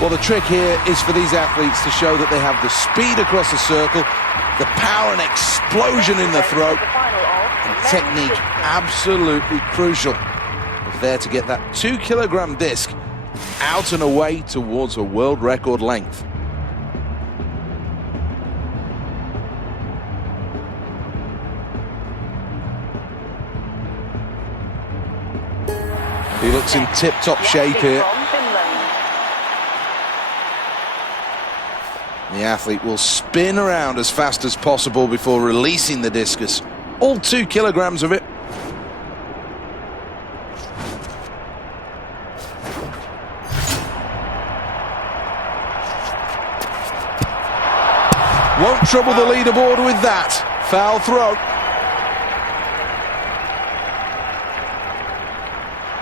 Well, the trick here is for these athletes to show that they have the speed across the circle, the power and explosion in the throat, and technique absolutely crucial if they're to get that 2-kilogram disc out and away towards a world record length. He looks in tip-top shape here. The athlete will spin around as fast as possible before releasing the discus. All 2 kilograms of it. Won't trouble the leaderboard with that. Foul throw.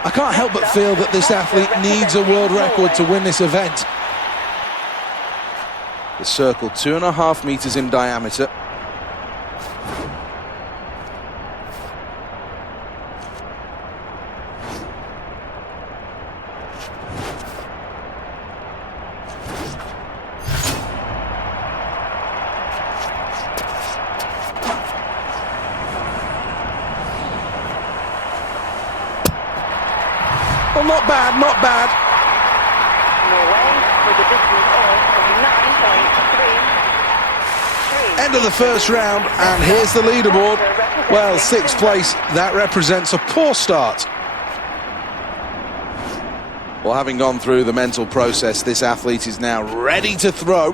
I can't help but feel that this athlete needs a world record to win this event. The circle 2.5 meters in diameter. Well, not bad, not bad. End of the first round, and here's the leaderboard. Well, 6th place, that represents a poor start. Well, having gone through the mental process, this athlete is now ready to throw.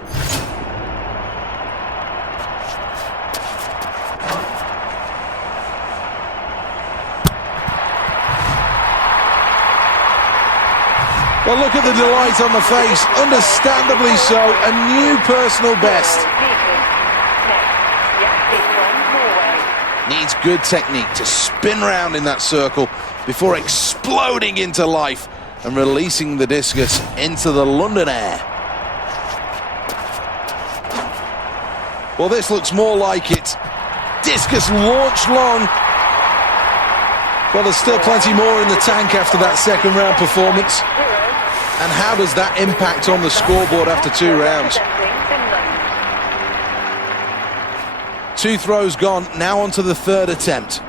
Well, look at the delight on the face, understandably so, a new personal best. Needs good technique to spin round in that circle before exploding into life and releasing the discus into the London air. Well, this looks more like it. Discus launched long. Well, there's still plenty more in the tank after that second round performance. And how does that impact on the scoreboard after 2 rounds? 2 throws gone, now on to the 3rd attempt.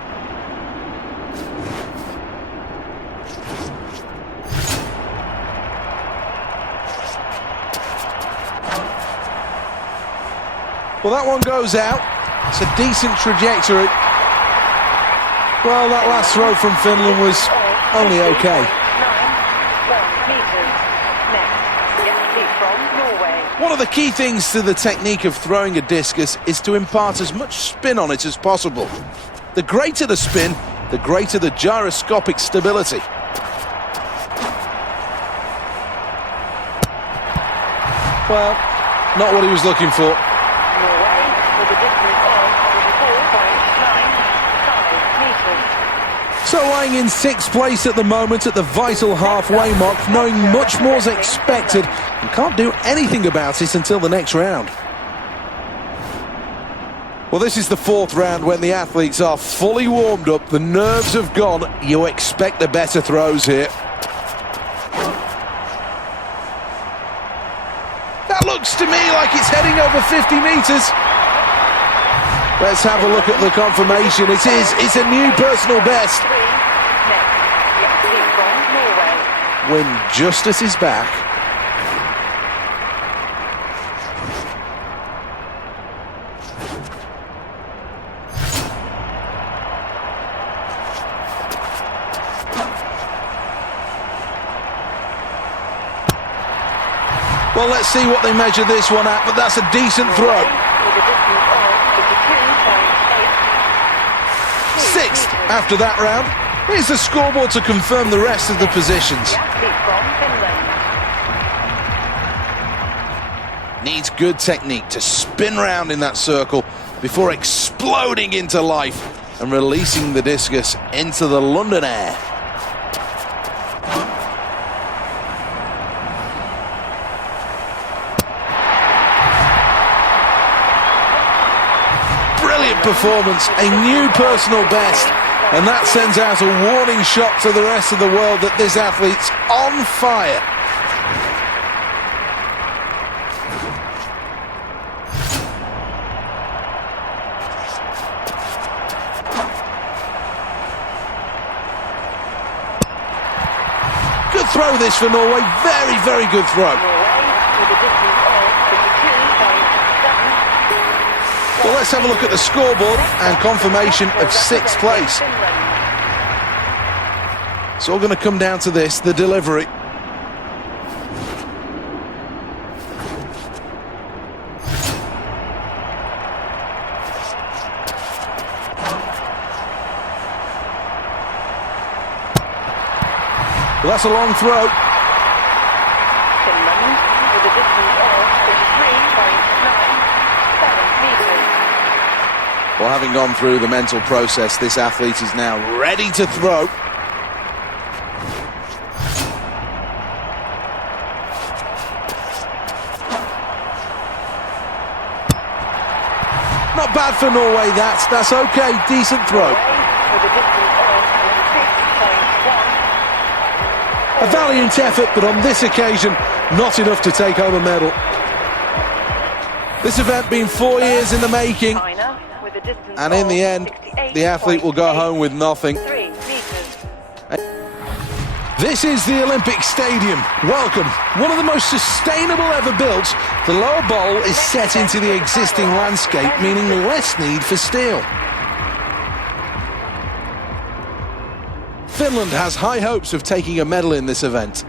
Well, that one goes out. It's a decent trajectory. Well, that last throw from Finland was only okay. One of the key things to the technique of throwing a discus is to impart as much spin on it as possible. The greater the spin, the greater the gyroscopic stability. Well, not what he was looking for. So lying in 6th place at the moment at the vital halfway mark, knowing much more is expected and can't do anything about it until the next round. Well, this is the 4th round when the athletes are fully warmed up, the nerves have gone, you expect the better throws here. That looks to me like it's heading over 50 meters. Let's have a look at the confirmation. It's a new personal best. Win just at his back. Well, let's see what they measure this one at, but that's a decent throw. 6th after that round. Here's the scoreboard to confirm the rest of the positions. Needs good technique to spin round in that circle before exploding into life and releasing the discus into the London air. Brilliant performance, a new personal best, and that sends out a warning shot to the rest of the world that this athlete's on fire. throw this for Norway. Very, very good throw. Well, let's have a look at the scoreboard and confirmation of 6th place. It's all going to come down to this, the delivery. Well, that's a long throw. Finland with a distance of 33.97 meters. Well, having gone through the mental process, this athlete is now ready to throw. Not bad for Norway, that's okay, decent throw. With a distance of 26.1. A valiant effort, but on this occasion, not enough to take home a medal. This event been 4 years in the making, and in the end, the athlete will go home with nothing. This is the Olympic Stadium. Welcome. One of the most sustainable ever built, the lower bowl is set into the existing landscape, meaning less need for steel. Finland has high hopes of taking a medal in this event.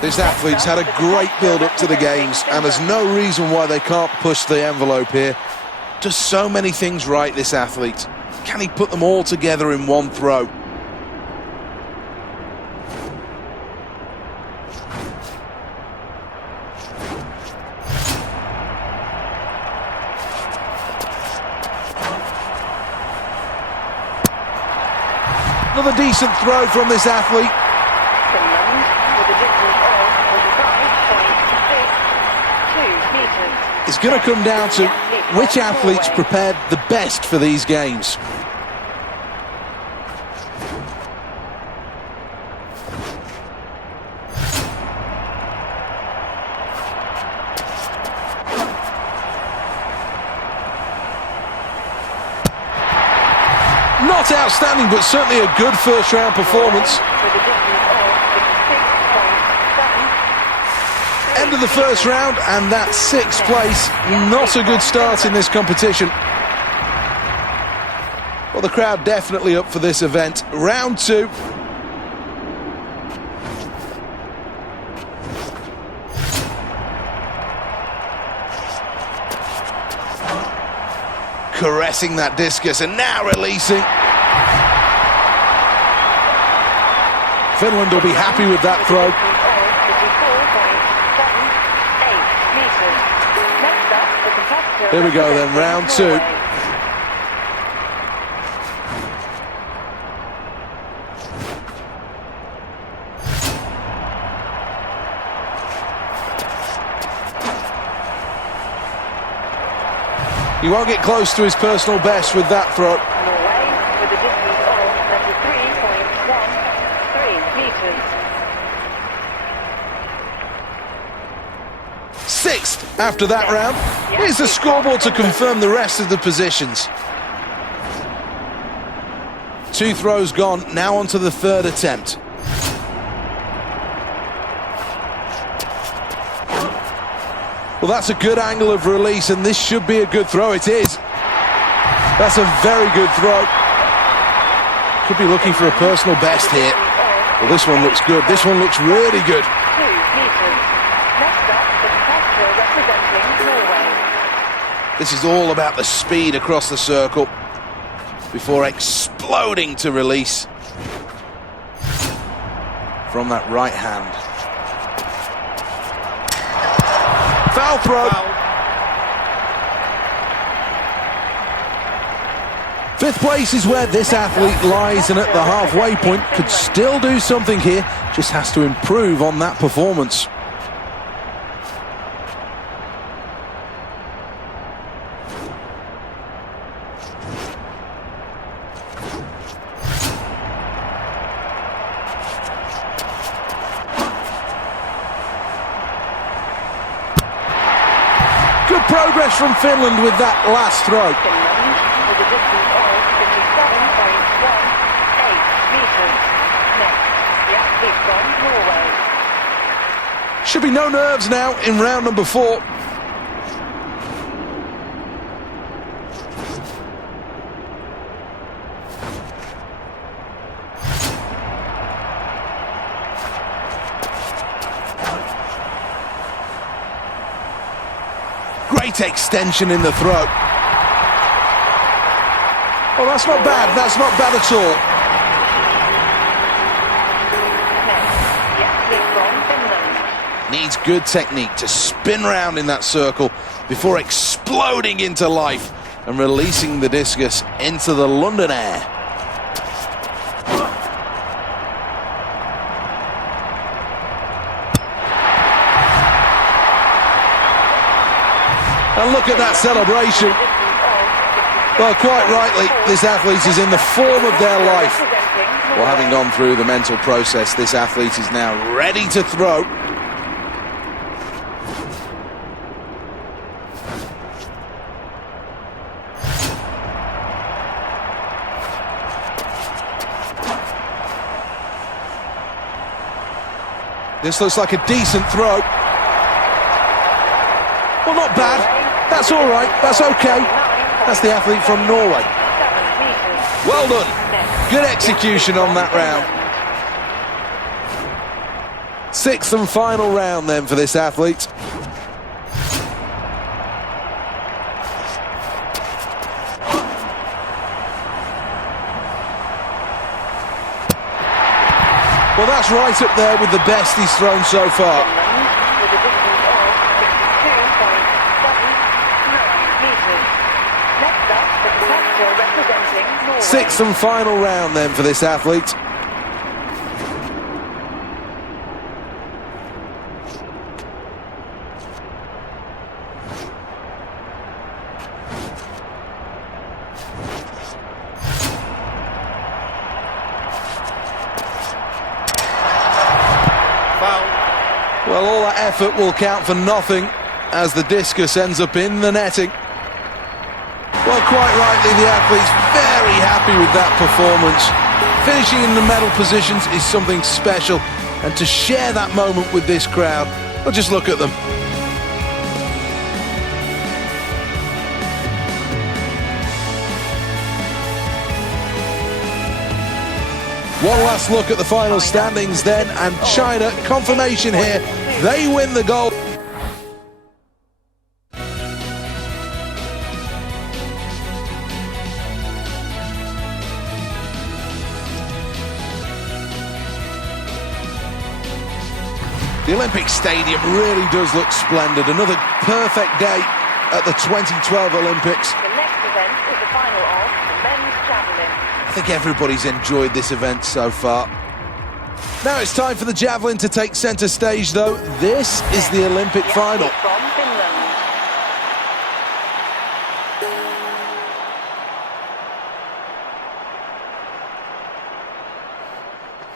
This athlete's had a great build-up to the games, and there's no reason why they can't push the envelope here. Does so many things right, this athlete. Can he put them all together in one throw? Another decent throw from this athlete. Finland with a distance of 45.62 meters. It's going to come down to which athletes prepared the best for these games. Not outstanding, but certainly a good first-round performance. End of the first round, and that's 6th place. Not a good start in this competition. Well, the crowd definitely up for this event. Round 2. Caressing that discus and now releasing. Finland will be happy with that throw. Here we go then, round 2. He won't get close to his personal best with that throw. Norway with a distance of 33.13 meters. 6th after that round. Here's the scoreboard to confirm the rest of the positions. 2 throws gone, now on to the 3rd attempt. Well, that's a good angle of release, and this should be a good throw. It is. That's a very good throw. Could be looking for a personal best here. Well, this one looks good. This one looks really good. 2 meters. Next up, the competitor representing Norway. This is all about the speed across the circle before exploding to release from that right hand. Foul throw. 5th place is where this athlete lies, and at the halfway point could still do something here, just has to improve on that performance. Good progress from Finland with that last throw. Finland with a distance of meters. Next, the athlete from Norway. Should be no nerves now in round number 4. Great extension in the throat. Oh, that's not bad. That's not bad at all. Next, the athlete from Finland. Needs good technique to spin round in that circle before exploding into life and releasing the discus into the London air. And look at that celebration. Well, quite rightly, this athlete is in the form of their life. Well, having gone through the mental process, this athlete is now ready to throw. This looks like a decent throw. Well, not bad. That's all right. That's okay. That's the athlete from Norway. Well done. Good execution on that round. 6th and final round then for this athlete. Well, that's right up there with the best he's thrown so far. 6th and final round then for this athlete. Foul. Well, all that effort will count for nothing as the discus ends up in the netting. Well, quite rightly, the athlete's very happy with that performance. Finishing in the medal positions is something special, and to share that moment with this crowd, well, just look at them. One last look at the final standings then, and China, confirmation here, they win the gold. The Olympic Stadium really does look splendid. Another perfect day at the 2012 Olympics. The next event is the final of the men's javelin. I think everybody's enjoyed this event so far. Now it's time for the javelin to take centre stage, though. This is the Olympic final. From Finland.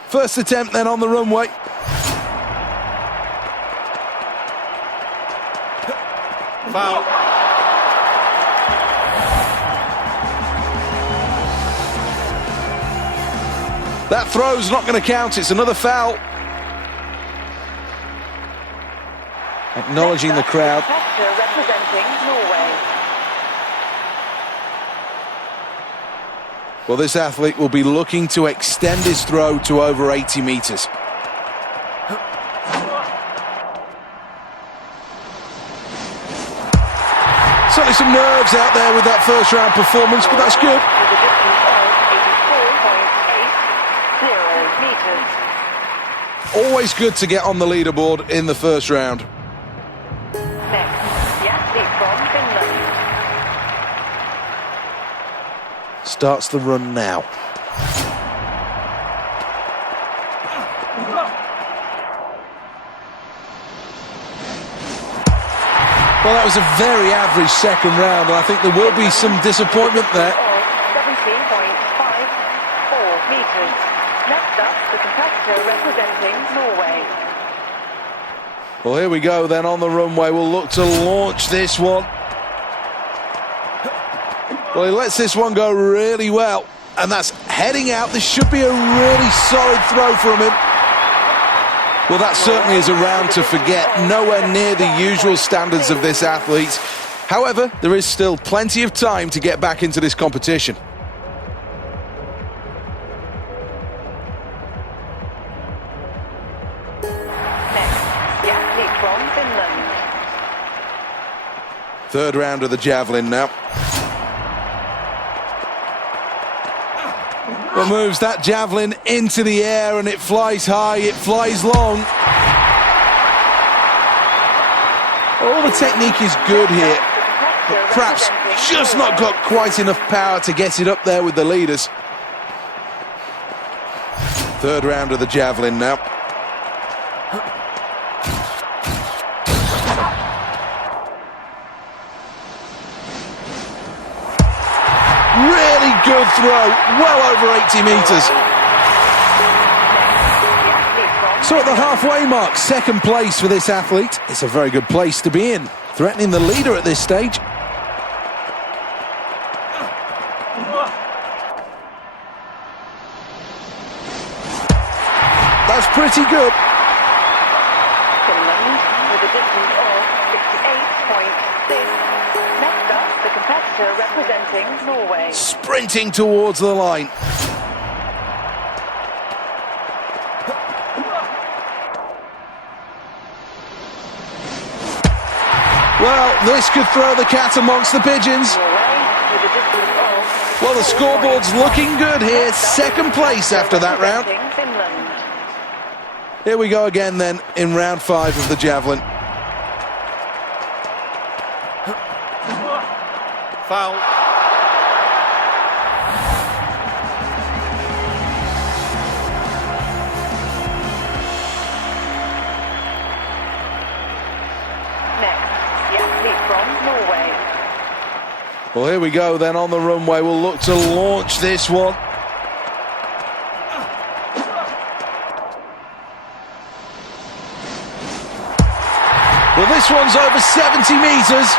First attempt then on the runway. Foul. That throw's not going to count. It's another foul. Acknowledging the crowd. Representing Norway. Well, this athlete will be looking to extend his throw to over 80 metres. Certainly some nerves out there with that first round performance, but that's good. Always good to get on the leaderboard in the first round. Next, the athlete from Finland. Starts the run now. Well, that was a very average second round, and I think there will be some disappointment there. 17.54 metres. Next up, the competitor representing Norway. Well, here we go then on the runway. We'll look to launch this one. Well, he lets this one go really well, and that's heading out. This should be a really solid throw from him. Well, that certainly is a round to forget. Nowhere near the usual standards of this athlete. However, there is still plenty of time to get back into this competition. Third round of the javelin now. Well, moves that javelin into the air and it flies high, it flies long. All the technique is good here, but perhaps just not got quite enough power to get it up there with the leaders. Third round of the javelin now. Really good throw, well over 80 metres. So at the halfway mark, second place for this athlete. It's a very good place to be in, threatening the leader at this stage. That's pretty good. Finland with a distance of 68.6. Next up, the competitor representing Norway. Sprinting towards the line. Well, this could throw the cat amongst the pigeons. Well, the scoreboard's looking good here. Second place after that round. Here we go again then in round 5 of the javelin. Foul. Next, the athlete from Norway. Well, here we go then on the runway. We'll look to launch this one. Well, this one's over 70 metres.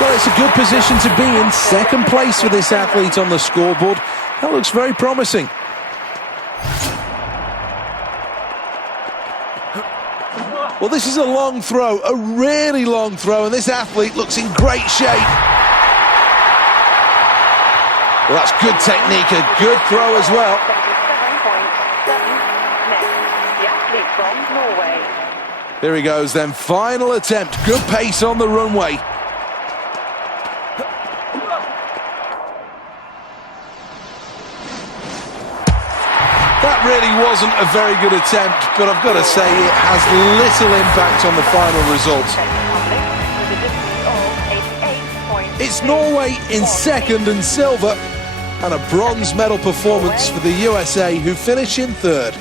Well, it's a good position to be in. Second place for this athlete on the scoreboard. That looks very promising. Well, this is a long throw, a really long throw, and this athlete looks in great shape. Well, that's good technique, a good throw as well. 77.7. Next, the athlete from Norway. Here he goes then, final attempt. Good pace on the runway. That really wasn't a very good attempt, but I've got to say it has little impact on the final result. It's Norway in second and silver, and a bronze medal performance for the USA, who finish in third.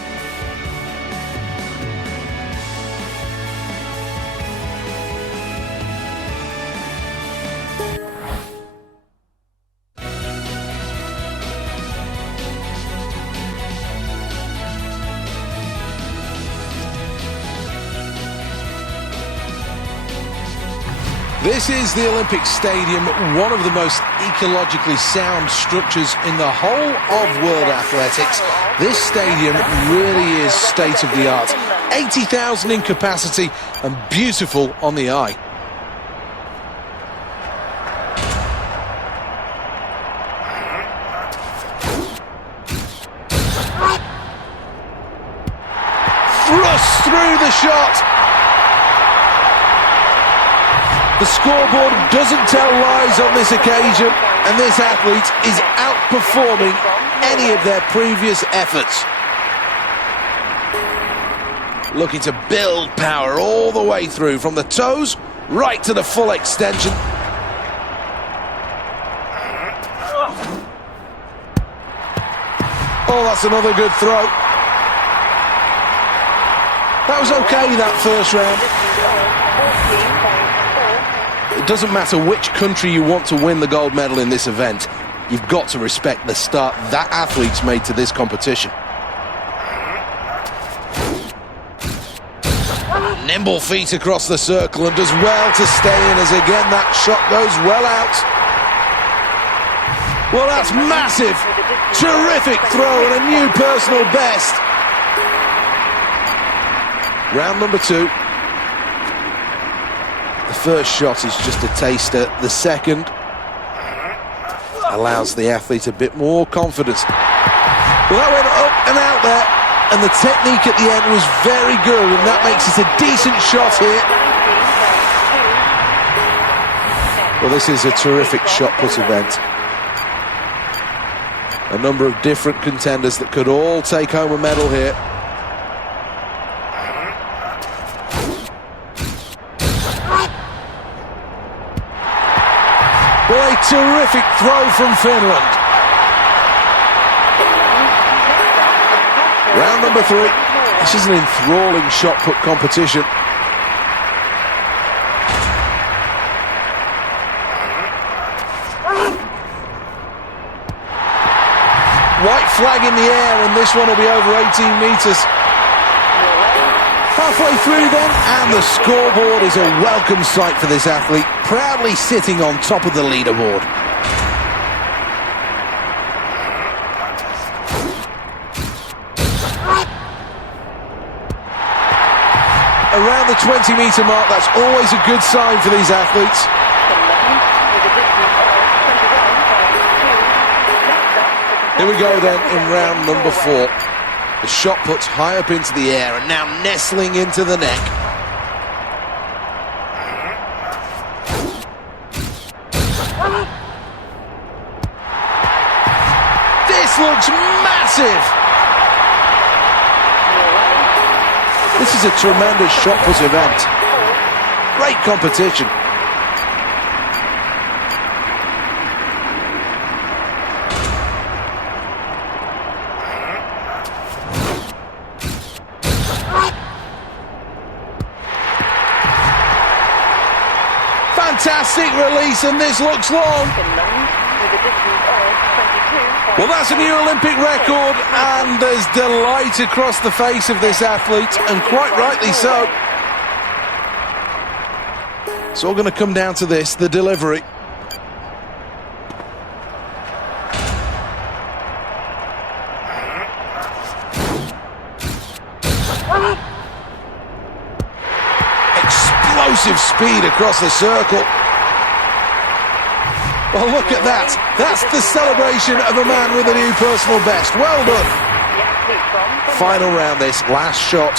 This is the Olympic Stadium, one of the most ecologically sound structures in the whole of world athletics. This stadium really is state-of-the-art. 80,000 in capacity and beautiful on the eye. Thrust through the shot. The scoreboard doesn't tell lies on this occasion, and this athlete is outperforming any of their previous efforts. Looking to build power all the way through, from the toes right to the full extension. Oh, that's another good throw. That was okay, that first round. It doesn't matter which country you want to win the gold medal in this event. You've got to respect the start that athlete's made to this competition. Nimble feet across the circle and does well to stay in, as again that shot goes well out. Well, that's massive. Terrific throw and a new personal best. Round number 2. The first shot is just a taster. The second allows the athlete a bit more confidence. Well, that went up and out there, and the technique at the end was very good, and that makes it a decent shot here. Well, this is a terrific shot put event. A number of different contenders that could all take home a medal here. Well, a terrific throw from Finland. Round number 3. This is an enthralling shot put competition. White flag in the air, and this one will be over 18 metres. Halfway through then, and the scoreboard is a welcome sight for this athlete, proudly sitting on top of the leaderboard. Around the 20-metre mark, that's always a good sign for these athletes. Here we go then in round number 4. The shot puts high up into the air and now nestling into the neck. This looks massive! This is a tremendous shot put event. Great competition. Fantastic release, and this looks long. Well, that's a new Olympic record, and there's delight across the face of this athlete, and quite rightly so. It's all going to come down to this, the delivery. Explosive speed across the circle. Well, look at that. That's the celebration of a man with a new personal best. Well done. Final round this, last shot.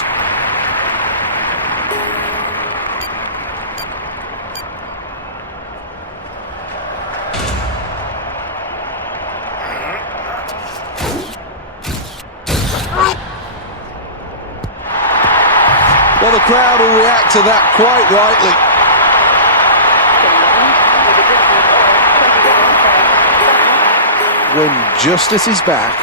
Well, the crowd will react to that quite rightly. When justice is back.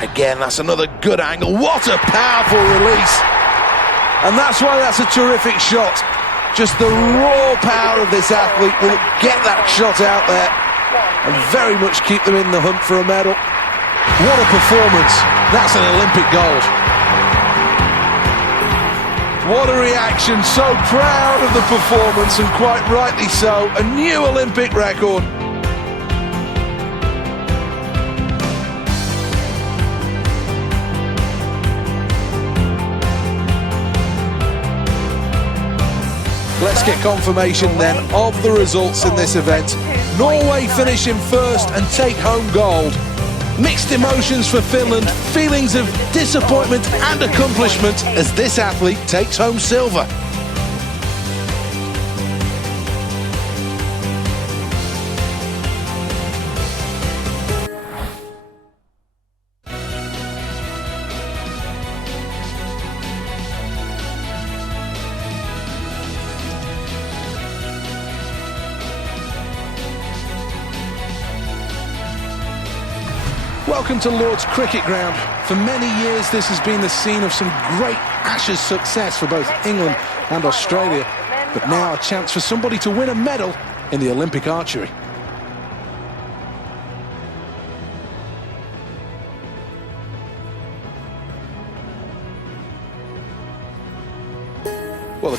Again, that's another good angle. What a powerful release. And that's why that's a terrific shot. Just the raw power of this athlete will get that shot out there and very much keep them in the hunt for a medal. What a performance. That's an Olympic gold. What a reaction, so proud of the performance, and quite rightly so, a new Olympic record. Let's get confirmation then of the results in this event. Norway finish in first and take home gold. Mixed emotions for Finland, feelings of disappointment and accomplishment as this athlete takes home silver. Welcome to Lord's Cricket Ground. For many years this has been the scene of some great Ashes success for both England and Australia, but now a chance for somebody to win a medal in the Olympic archery.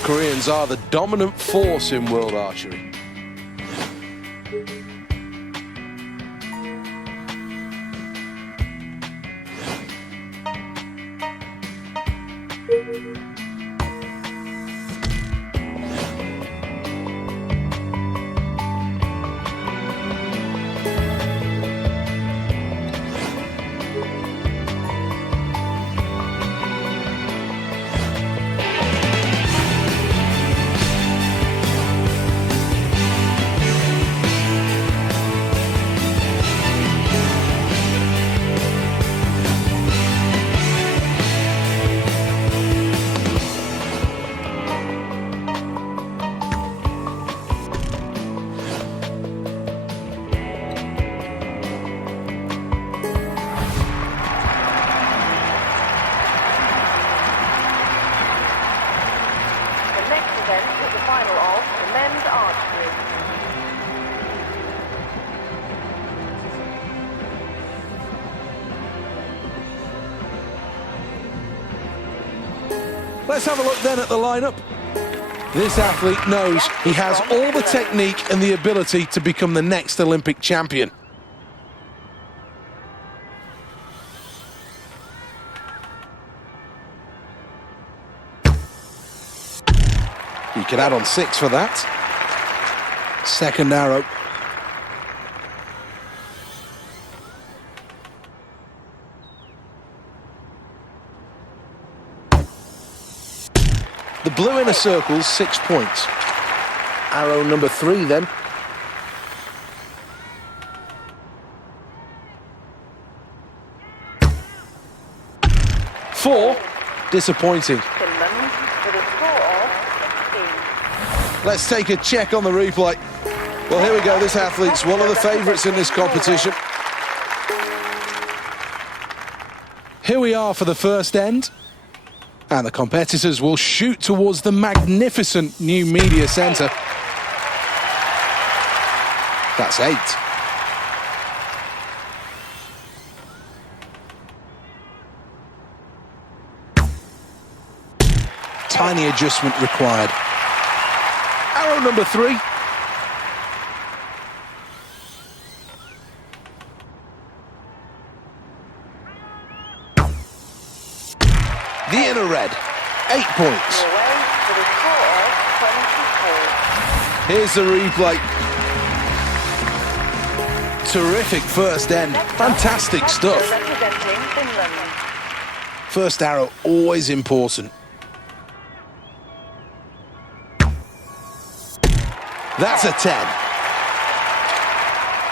Koreans are the dominant force in world archery. The final of the men's archery. Let's have a look then at the lineup. This athlete knows he has all the technique and the ability to become the next Olympic champion. You can add on 6 for that. Second arrow. The blue inner circle's 6 points. Arrow number 3 then. Four. Disappointing. Let's take a check on the replay. Well, here we go. This athlete's one of the favourites in this competition. Here we are for the first end. And the competitors will shoot towards the magnificent new media centre. That's 8. Tiny adjustment required. Arrow number 3. The inner red, 8 points. Here's the replay. Terrific first end, fantastic stuff. First arrow, always important. That's a 10.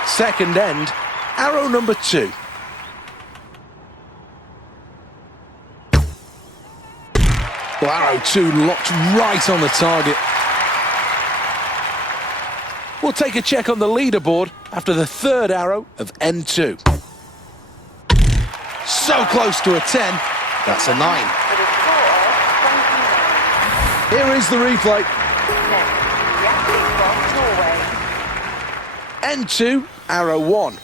Second end, arrow number 2. Well, arrow 2 locked right on the target. We'll take a check on the leaderboard after the third arrow of N2. So close to a 10, that's a 9. Here is the replay. N2, arrow 1.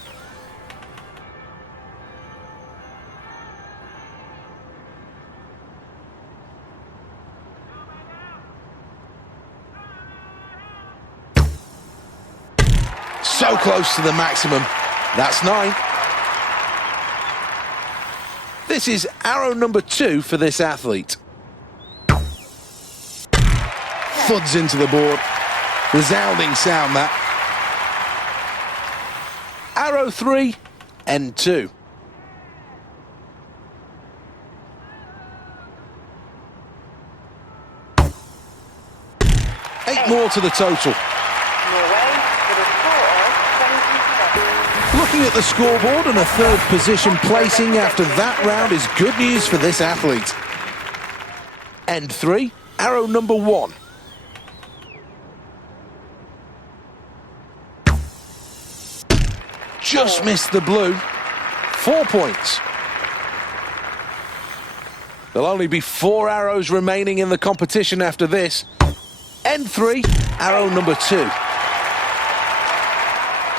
So close to the maximum. That's 9. This is arrow number 2 for this athlete. Thuds into the board. Resounding sound, that. Arrow 3, N2. Eight more to the total. Looking at the scoreboard, and a third position placing after that round is good news for this athlete. End 3, arrow number 1. Just missed the blue. 4 points. There'll only be 4 arrows remaining in the competition after this. End 3, arrow number 2.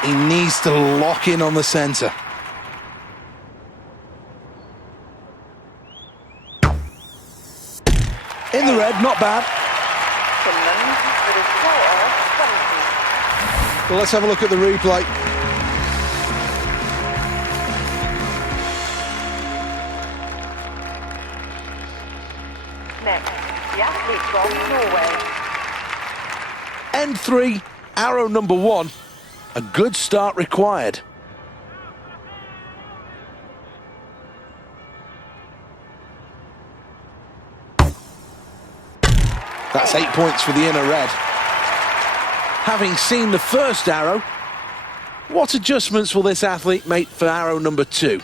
He needs to lock in on the centre. In the red, not bad. Well, let's have a look at the replay. Next, the athlete from Norway. End 3, arrow number 1. A good start required. That's 8 points for the inner red. Having seen the first arrow, what adjustments will this athlete make for arrow number 2?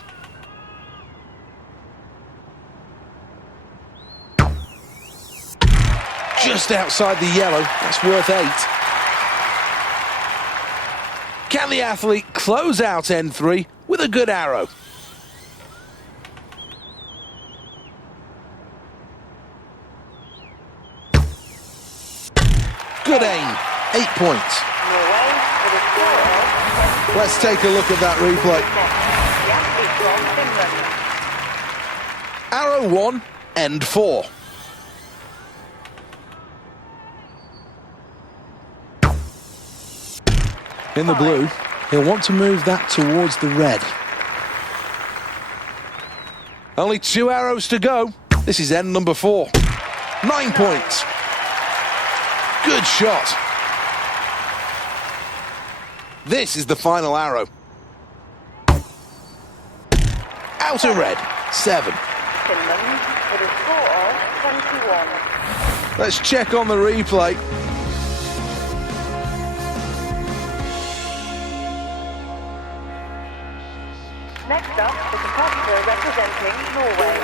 Just outside the yellow, that's worth 8. Can the athlete close out end 3 with a good arrow? Good aim, 8 points. Norway with a score of 10. Let's take a look at that replay. Next, the athlete from Finland. Arrow 1, end 4. In the blue, he'll want to move that towards the red. Only 2 arrows to go. This is end number 4. 9 points. Good shot. This is the final arrow. Outer red, 7. Finland with a score of 21. Let's check on the replay. Next up, the competitor representing Norway.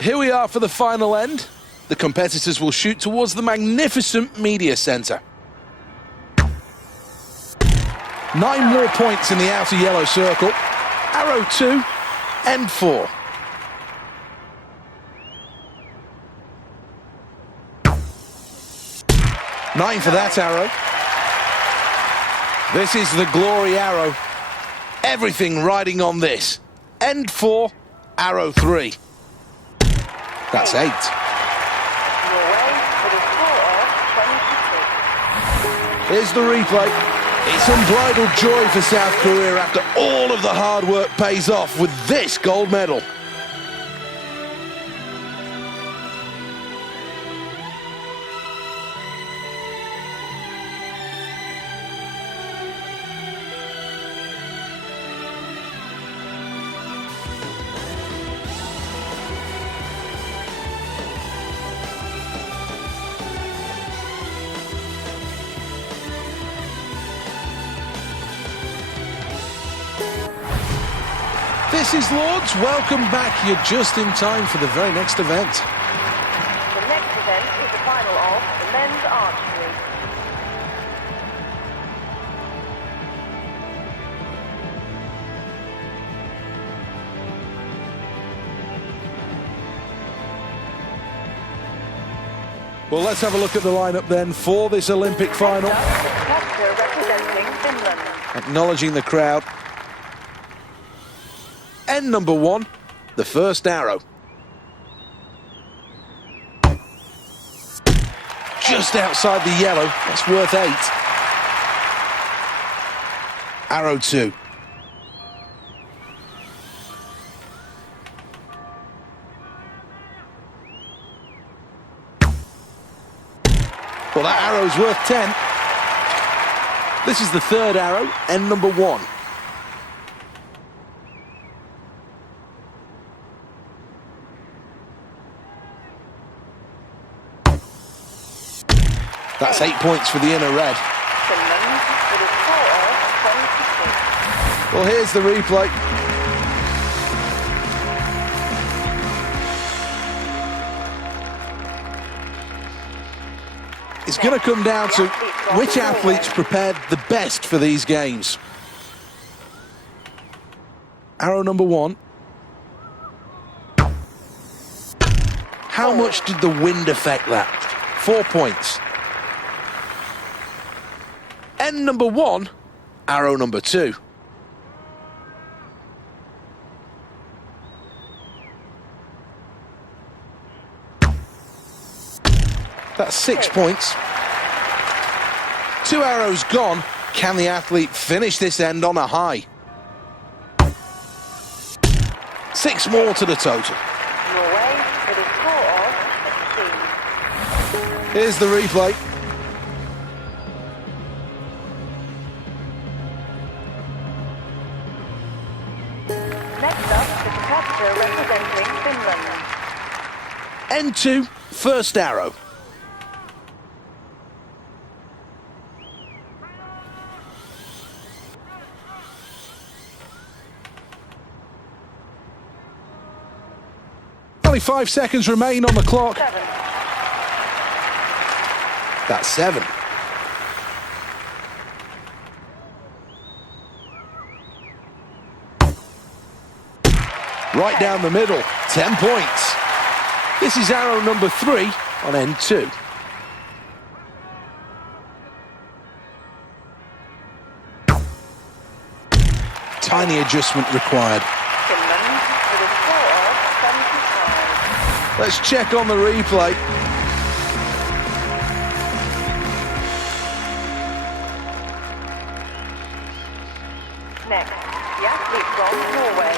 Here we are for the final end. The competitors will shoot towards the magnificent media centre. 9 more points in the outer yellow circle. Arrow 2, end 4. Nine for that arrow. This is the glory arrow. Everything riding on this. End 4, arrow 3. That's 8. Norway with a score of 26. Here's the replay. It's unbridled joy for South Korea after all of the hard work pays off with this gold medal. This is Lords. Welcome back. You're just in time for the very next event. The next event is the final of the men's archery. Well, let's have a look at the lineup then for this Olympic final. The competitor representing Finland. Acknowledging the crowd. End number 1, the first arrow. Just outside the yellow, that's worth 8. Arrow 2. Well, that arrow's worth 10. This is the third arrow, end number 1. That's 8 points for the inner red. Finland with a score of 26. Well, here's the replay. It's going to come down to which athletes prepared the best for these games. Arrow number 1. How much did the wind affect that? 4 points. End number 1, arrow number 2. That's 6 points. 2 arrows gone. Can the athlete finish this end on a high? 6 more to the total. Norway with a score of 16. Here's the replay. Next up, the competitor representing Finland. N2, first arrow. Only 5 seconds remain on the clock. 7. That's 7. Right down the middle, 10 points. This is arrow number 3 on N2. Tiny adjustment required. Finland with a score of 75. Let's check on the replay. Next, the athlete from Norway.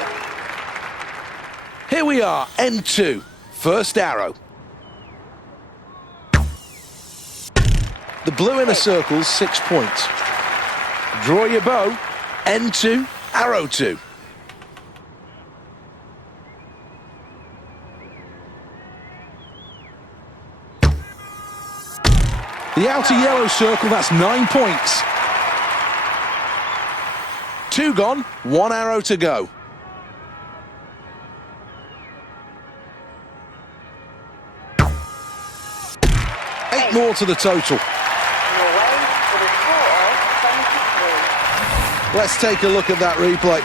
Here we are, N2, first arrow. The blue inner circle's 6 points. Draw your bow, N2, arrow 2. The outer yellow circle, that's 9 points. 2 gone, 1 arrow to go. 8 more to the total. Norway with a score of 73. Let's take a look at that replay.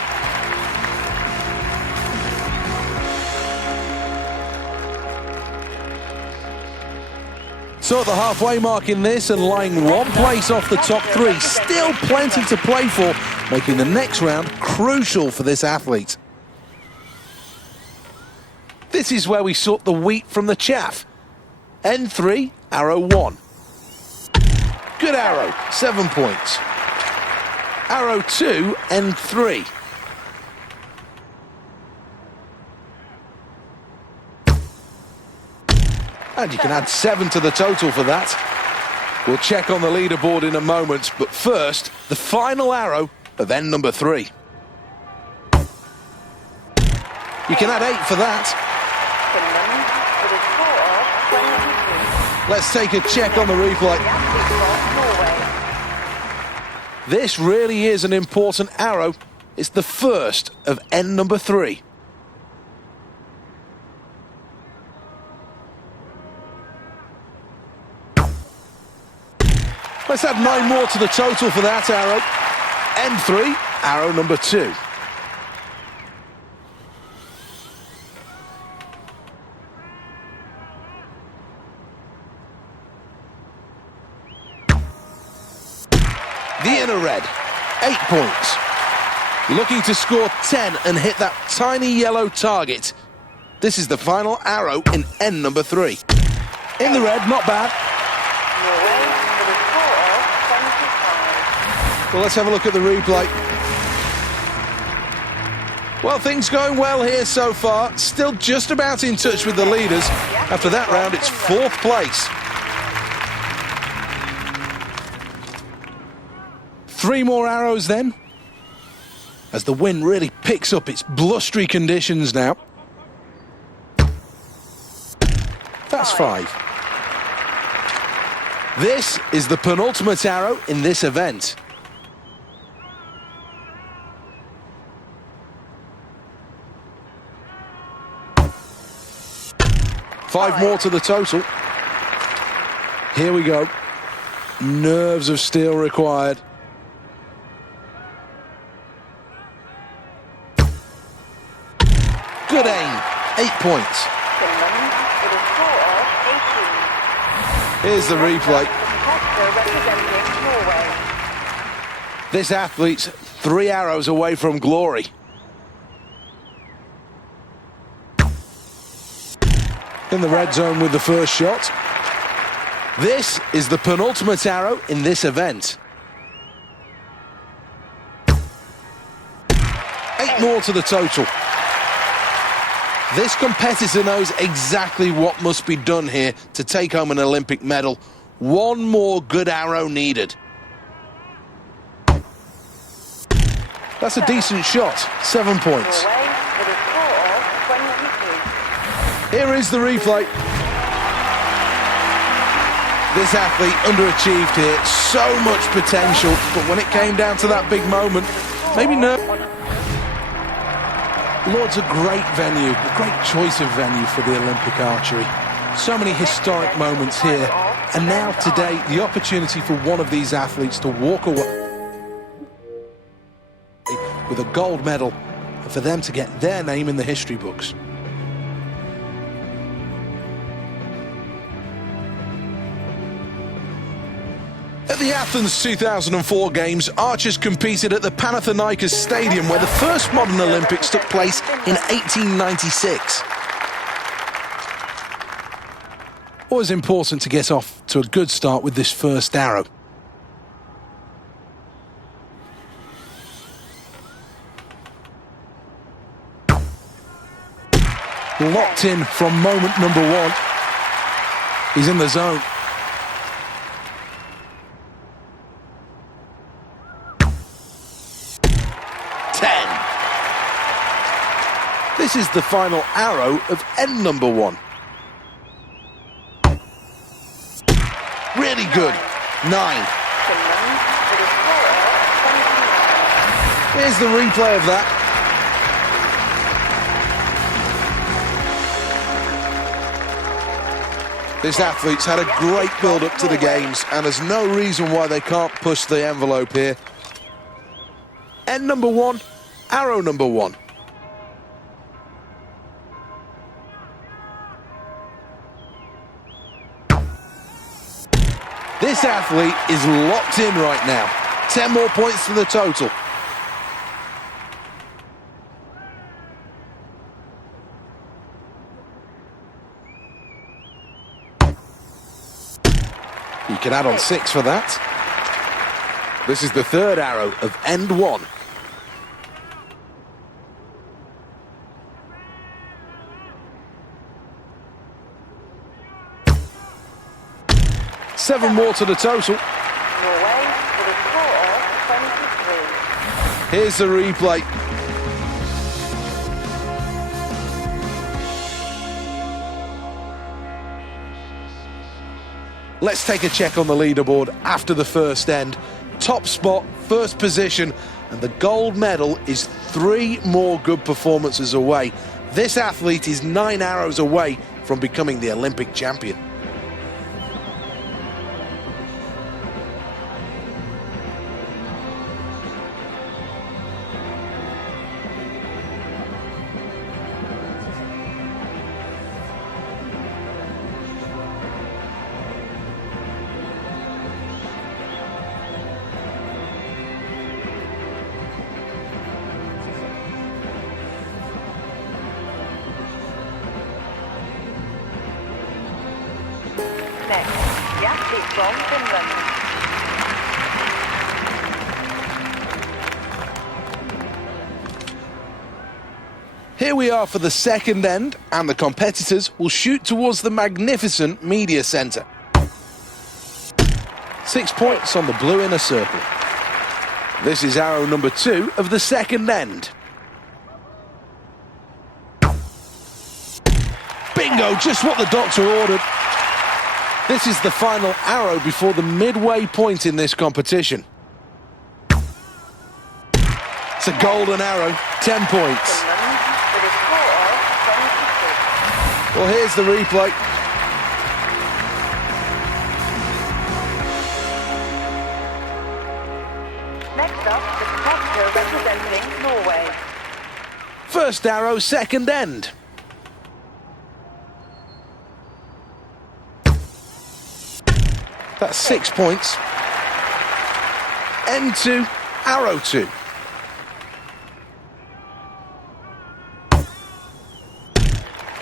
So at the halfway mark in this and lying 1 place off the top 3, still plenty to play for, making the next round crucial for this athlete. This is where we sort the wheat from the chaff. N3, arrow 1. Good arrow, 7 points. Arrow 2, N3. And you can add 7 to the total for that. We'll check on the leaderboard in a moment, but first, the final arrow of end number 3. You can add 8 for that. Finland with a score of 22. Let's take a check on the replay. The athlete from Norway. This really is an important arrow. It's the first of end number 3. Let's add 9 more to the total for that arrow. N3, arrow number 2. The inner red, 8 points. Looking to score 10 and hit that tiny yellow target. This is the final arrow in end number 3. In the red, not bad. Norway with a score of 75. Well, let's have a look at the replay. Well, things going well here so far. Still just about in touch with the leaders. After that round, it's 4th place. 3 more arrows then, as the wind really picks up its blustery conditions now. That's 5. This is the penultimate arrow in this event. 5 more to the total. Here we go. Nerves of steel required. Good aim. 8 points. Finland with a score of 18. Here's the replay. The competitor representing Norway. This athlete's 3 arrows away from glory. In the red zone with the first shot. This is the penultimate arrow in this event. 8 more to the total. This competitor knows exactly what must be done here to take home an Olympic medal. One more good arrow needed. That's a decent shot. 7 points. Here is the replay. This athlete underachieved here. So much potential, but when it came down to that big moment, maybe no. Lord's a great venue, a great choice of venue for the Olympic archery. So many historic moments here, and now today the opportunity for one of these athletes to walk away with a gold medal and for them to get their name in the history books. At the Athens 2004 Games, archers competed at the Panathinaikos Stadium, where the first modern Olympics took place in 1896. Always important to get off to a good start with this first arrow. Locked in from moment number one. He's in the zone. This is the final arrow of end number one. Really good. 9. Here's the replay of that. This athlete's had a great build-up to the games, and there's no reason why they can't push the envelope here. End number one, arrow number one. This athlete is locked in right now. 10 more points to the total. You can add on 6 for that. This is the third arrow of end one. Seven more to the total. Norway with a score of 23. Here's the replay. Let's take a check on the leaderboard after the first end. Top spot, first position, and the gold medal is 3 more good performances away. This athlete is 9 arrows away from becoming the Olympic champion. Next, the athlete from Finland. Here we are for the second end, and the competitors will shoot towards the magnificent media centre. 6 points on the blue inner circle. This is arrow number 2 of the second end. Bingo, just what the doctor ordered. This is the final arrow before the midway point in this competition. It's a golden arrow, 10 points. Well, here's the replay. Next up, the competitor representing Norway. First arrow, second end. That's 6 points. End 2, arrow 2.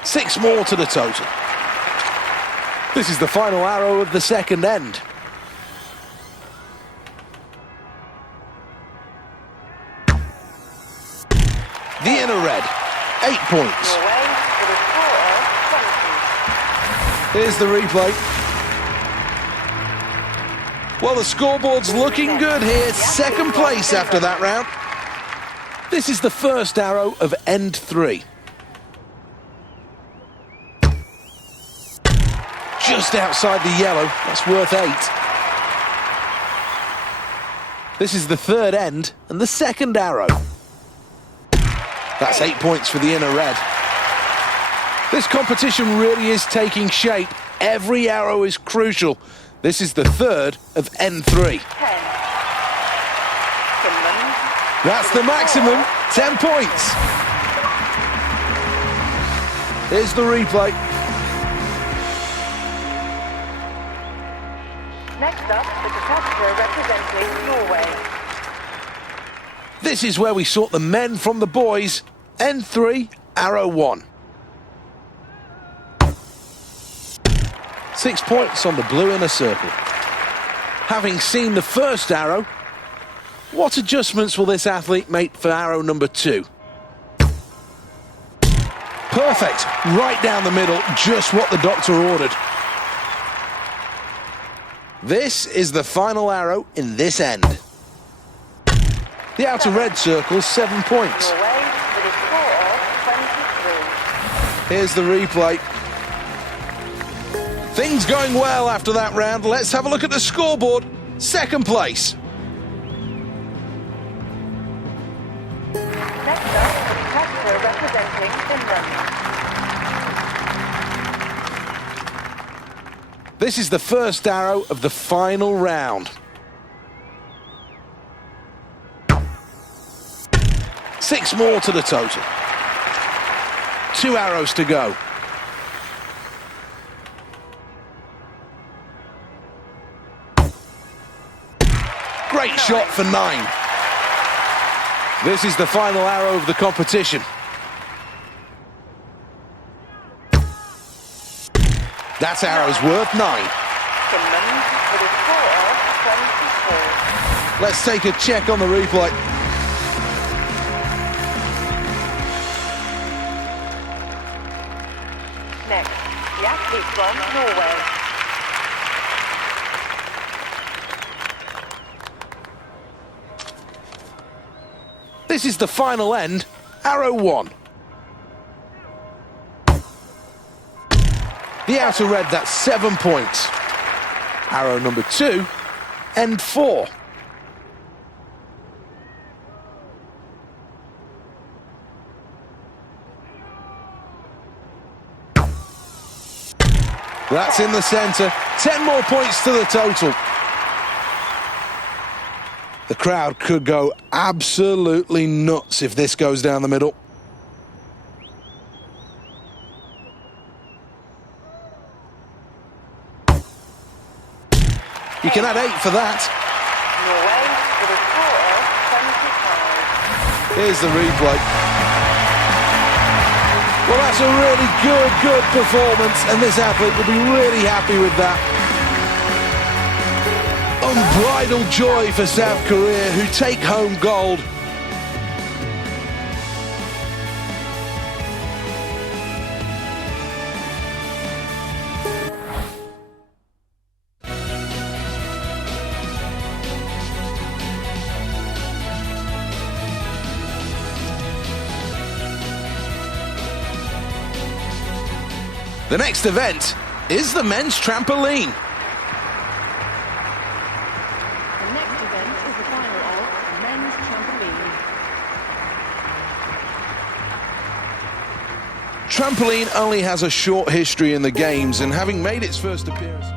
Six more to the total. This is the final arrow of the second end. The inner red, 8 points. Norway with a score of 20. Here's the replay. Well, the scoreboard's looking good here. Second place after that round. This is the first arrow of end 3. Just outside the yellow, that's worth 8. This is the third end and the second arrow. That's 8 points for the inner red. This competition really is taking shape. Every arrow is crucial. This is the third of N3. 10. Finland. That's the maximum, 10 points. Here's the replay. Next up, the competitor representing Norway. This is where we sort the men from the boys. N3, arrow 1. 6 points on the blue inner circle. Having seen the first arrow, what adjustments will this athlete make for arrow number 2? Perfect, right down the middle, just what the doctor ordered. This is the final arrow in this end. The outer red circle, 7 points. Norway with a score of 23. Here's the replay. Things going well after that round. Let's have a look at the scoreboard. Second place. Next up, the competitor representing Finland. This is the first arrow of the final round. 6 more to the total. 2 arrows to go. Great shot for 9. This is the final arrow of the competition. That arrow's worth 9. Finland with a score of 24. Let's take a check on the replay. Next, the athlete from Norway. This is the final end, arrow 1. The outer red, that's 7 points. Arrow number 2, end 4. That's in the centre. 10 more points to the total. The crowd could go absolutely nuts if this goes down the middle. You can add 8 for that. Norway with a score of 25. Here's the replay. Well, that's a really good performance, and this athlete will be really happy with that. Unbridled joy for South Korea, who take home gold. The next event is the men's trampoline. The next event is the final of men's trampoline. Trampoline only has a short history in the games, and having made its first appearance...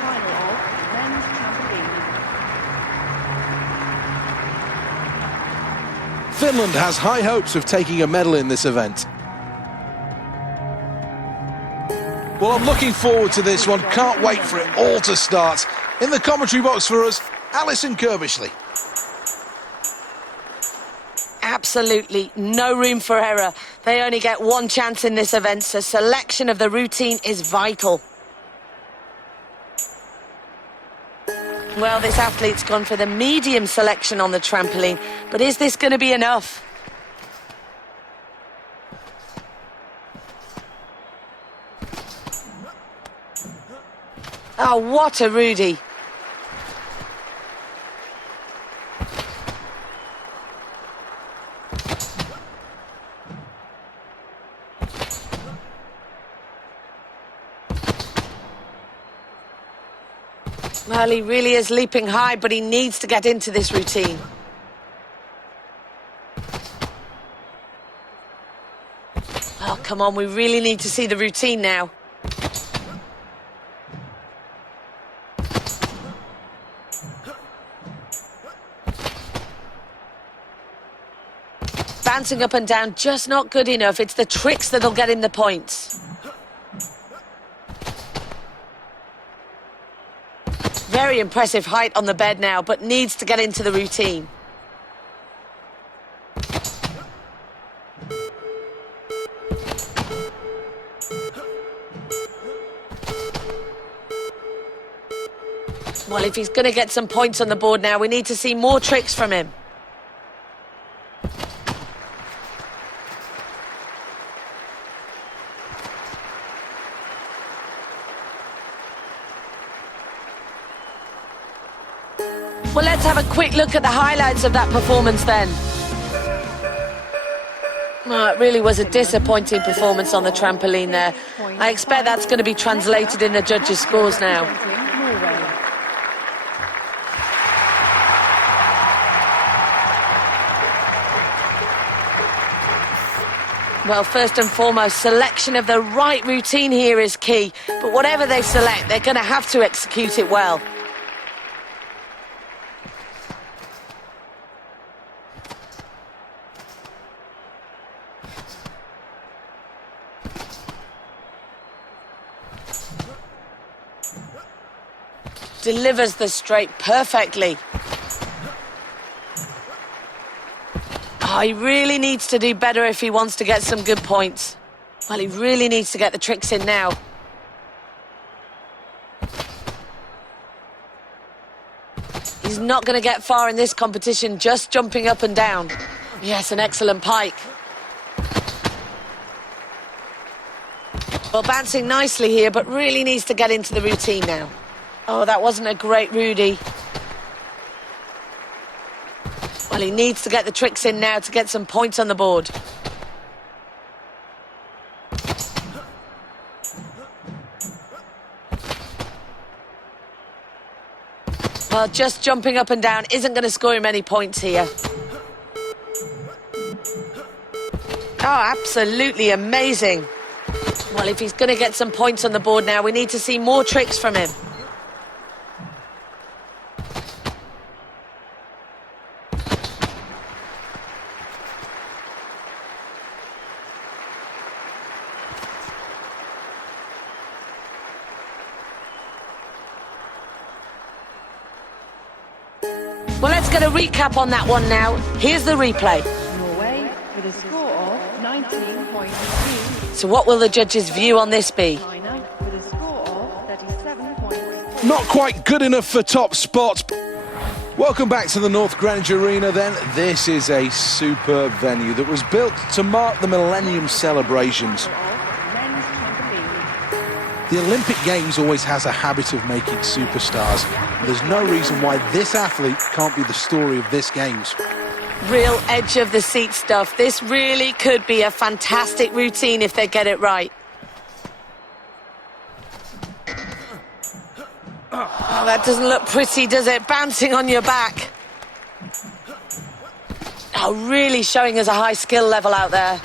final of men's trampoline. Finland has high hopes of taking a medal in this event. Well, I'm looking forward to this one. Can't wait for it all to start. In the commentary box for us, Alison Kirbishley. Absolutely no room for error. They only get one chance in this event, so selection of the routine is vital. Well, this athlete's gone for the medium selection on the trampoline, but is this going to be enough? Oh, what a Rudy. Well, he really is leaping high, but he needs to get into this routine. Oh, come on, we really need to see the routine now. Bouncing up and down, just not good enough. It's the tricks that'll get him the points. Very impressive height on the bed now, but needs to get into the routine. Well, if he's going to get some points on the board now, we need to see more tricks from him. Well, let's have a quick look at the highlights of that performance then. Oh, it really was a disappointing performance on the trampoline there. I expect that's going to be translated in the judges' scores now. Well, first and foremost, selection of the right routine here is key. But whatever they select, they're going to have to execute it well. Delivers the straight perfectly. Oh, he really needs to do better if he wants to get some good points. Well, he really needs to get the tricks in now. He's not going to get far in this competition, just jumping up and down. Yes, an excellent pike. Well, bouncing nicely here, but really needs to get into the routine now. Oh, that wasn't a great Rudy. Well, he needs to get the tricks in now to get some points on the board. Well, just jumping up and down isn't going to score him any points here. Oh, absolutely amazing. Well, if he's going to get some points on the board now, we need to see more tricks from him. Well, let's get a recap on that one now. Here's the replay. Norway with a score of 19.2. So what will the judges' view on this be? China with a score of 37 points. Not quite good enough for top spots. Welcome back to the North Greenwich Arena then. This is a superb venue that was built to mark the Millennium celebrations. Men's trampoline. The Olympic Games always has a habit of making superstars. There's no reason why this athlete can't be the story of this Games. Real edge of the seat stuff. This really could be a fantastic routine if they get it right. Oh, that doesn't look pretty, does it? Bouncing on your back. Oh, really showing us a high skill level out there.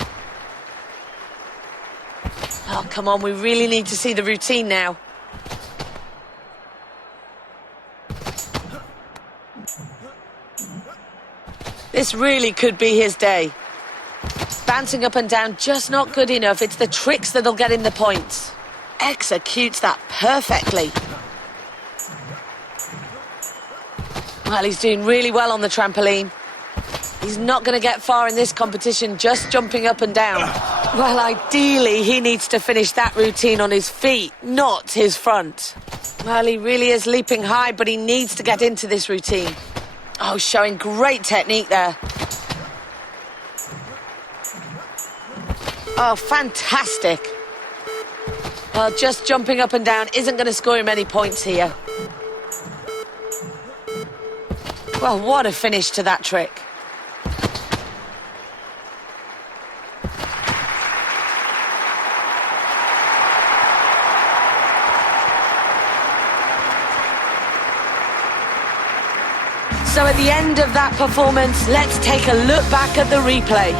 Oh, come on, we really need to see the routine now. This really could be his day. Bouncing up and down, just not good enough. It's the tricks that'll get him the points. Executes that perfectly. Well, he's doing really well on the trampoline. He's not going to get far in this competition just jumping up and down. Well, ideally, he needs to finish that routine on his feet, not his front. Well, he really is leaping high, but he needs to get into this routine. Oh, showing great technique there. Oh, fantastic. Well, just jumping up and down isn't going to score him any points here. Well, what a finish to that trick. So at the end of that performance, let's take a look back at the replay.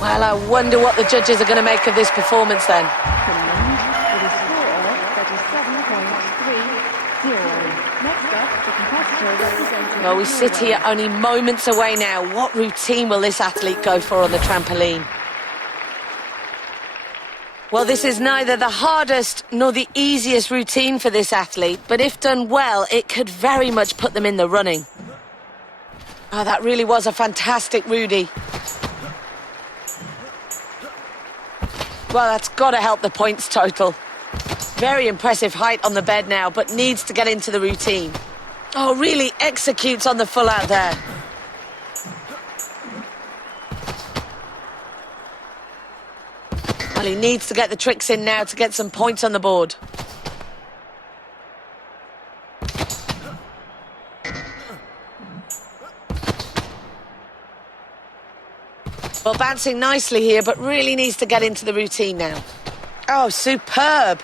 Well, I wonder what the judges are going to make of this performance then. The men's with a score of 37.30. Next up, the competitor representing Well, we sit here only moments away now. What routine will this athlete go for on the trampoline? Well, this is neither the hardest nor the easiest routine for this athlete, but if done well, it could very much put them in the running. Oh, that really was a fantastic Rudy. Well, that's got to help the points total. Very impressive height on the bed now, but needs to get into the routine. Oh, really executes on the full out there. Well, he needs to get the tricks in now to get some points on the board. Well, bouncing nicely here, but really needs to get into the routine now. Oh, superb.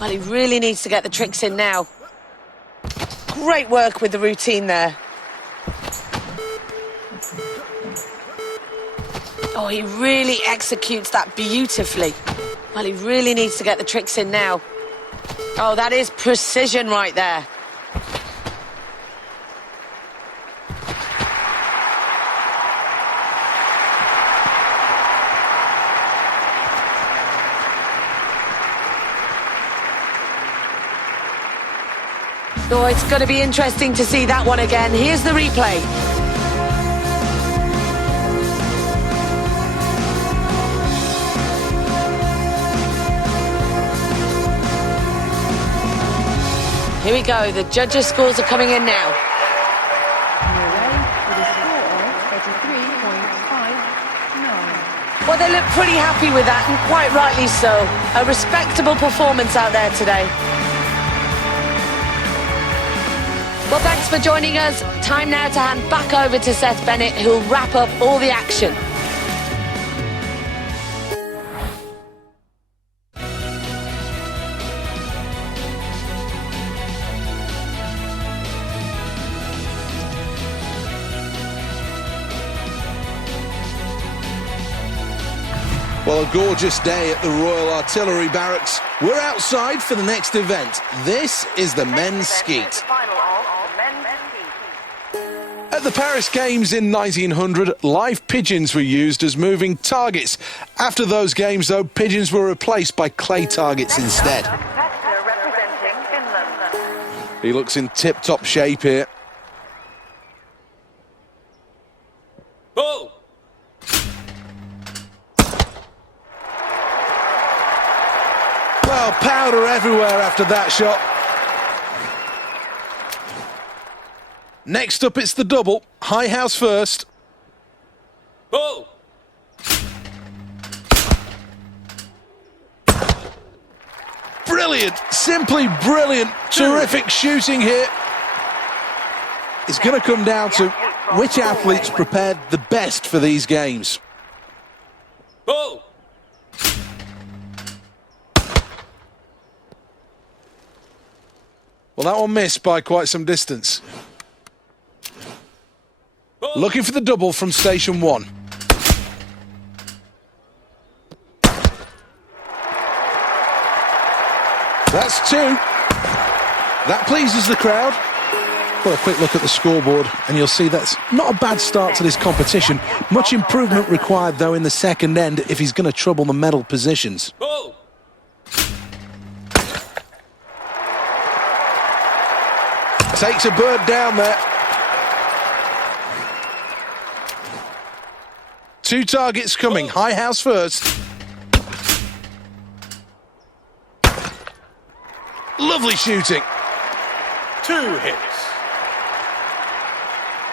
Well, he really needs to get the tricks in now. Great work with the routine there. Oh, he really executes that beautifully. Well, he really needs to get the tricks in now. Oh, that is precision right there. Oh, it's going to be interesting to see that one again. Here's the replay. Here we go, the judges' scores are coming in now. Norway with a score of 33.59. Well, they look pretty happy with that, and quite rightly so. A respectable performance out there today. Well, thanks for joining us. Time now to hand back over to Seth Bennett, who'll wrap up all the action. Well, a gorgeous day at the Royal Artillery Barracks. We're outside for the next event. This is the men's skeet. At the Paris Games in 1900, live pigeons were used as moving targets. After those games, though, pigeons were replaced by clay targets instead. He looks in tip-top shape here. Oh! Well, powder everywhere after that shot. Next up, it's the double. High house first. Oh! Brilliant, simply brilliant. Terrific shooting here. It's going to come down to which athletes prepared the best for these games. Oh! Well, that one missed by quite some distance. Looking for the double from station 1. That's 2. That pleases the crowd. Well, a quick look at the scoreboard and you'll see that's not a bad start to this competition. Much improvement required, though, in the second end if he's going to trouble the medal positions. Ball. Takes a bird down there. 2 targets coming. High house first. Lovely shooting. 2 hits.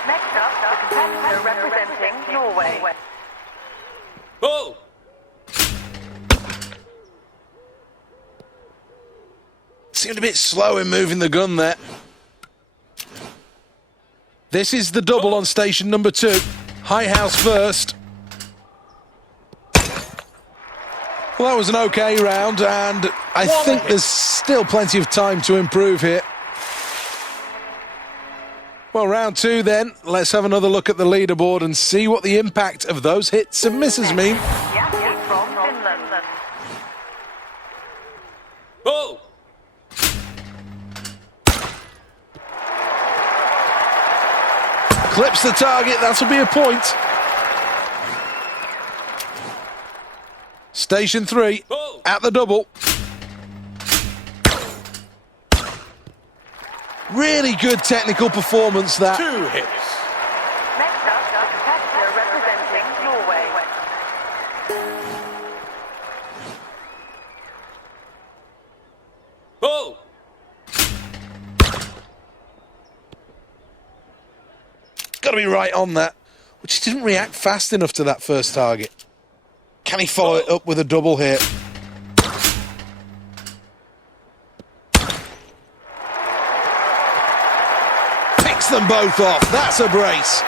Next up, the competitor representing Norway. Ball. Seemed a bit slow in moving the gun there. This is the double on station number 2. High house first. Well, that was an okay round, and I think there's still plenty of time to improve here. Well, round 2 then. Let's have another look at the leaderboard and see what the impact of those hits and misses mean. Jeikki from Finland. Ball. Clips the target, that'll be a point. Station 3, at the double. Really good technical performance, that. 2 hits. Next up, the competitor representing Norway. Ball. Got to be right on that. Which didn't react fast enough to that first target. Can he follow it up with a double here? Picks them both off. That's a brace.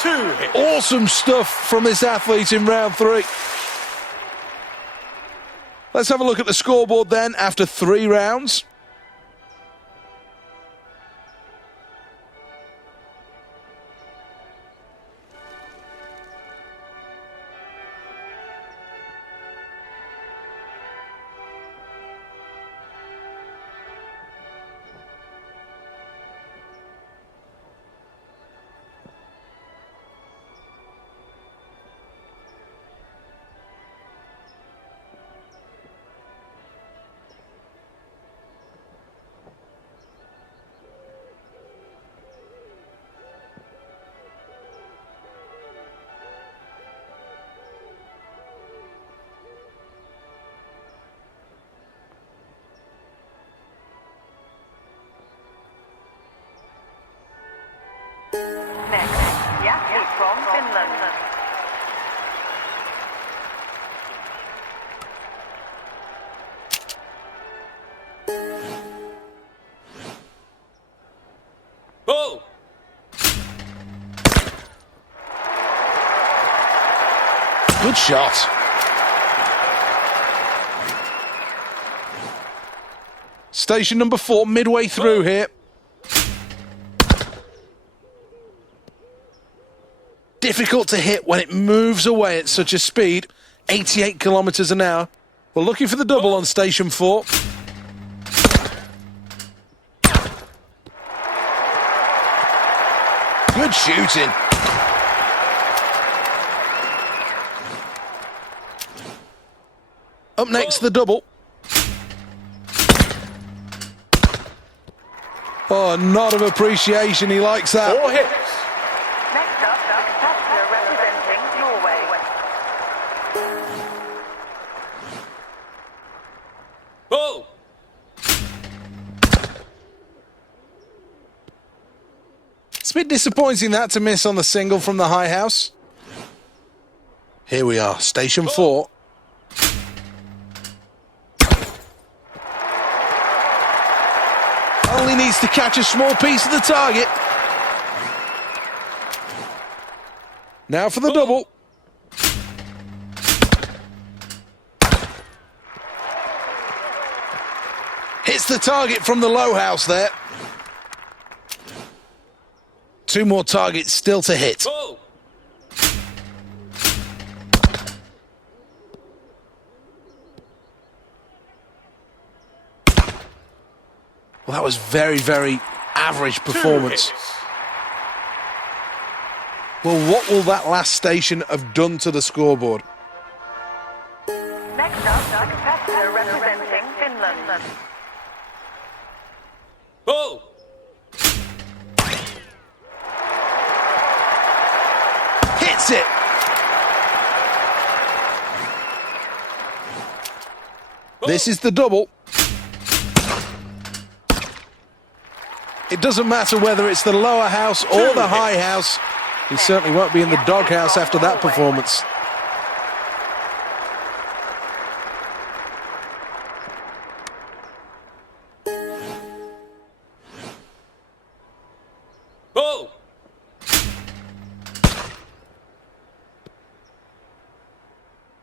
2 hits. Awesome stuff from this athlete in round 3. Let's have a look at the scoreboard then after 3 rounds. Next, Jeikki from Finland. Ball. Good shot. Station number 4, midway through here. Difficult to hit when it moves away at such a speed, 88 kilometers an hour. We're looking for the double on station 4. Good shooting. Up next, the double. Oh, a nod of appreciation. He likes that. 4 hits. Next up, the competitor representing Norway. Ball. It's a bit disappointing that to miss on the single from the high house. Here we are, station 4. Only needs to catch a small piece of the target. Now for the double. Hits Hits the target from the low house there. 2 more targets still to hit. Ball. Well, that was very, very average performance. 2 hits. Well, what will that last station have done to the scoreboard? Next up, the competitor representing Finland. Ball. Hits it! This is the double. It doesn't matter whether it's the lower house or the high house. He certainly won't be in the doghouse after that performance. Ball.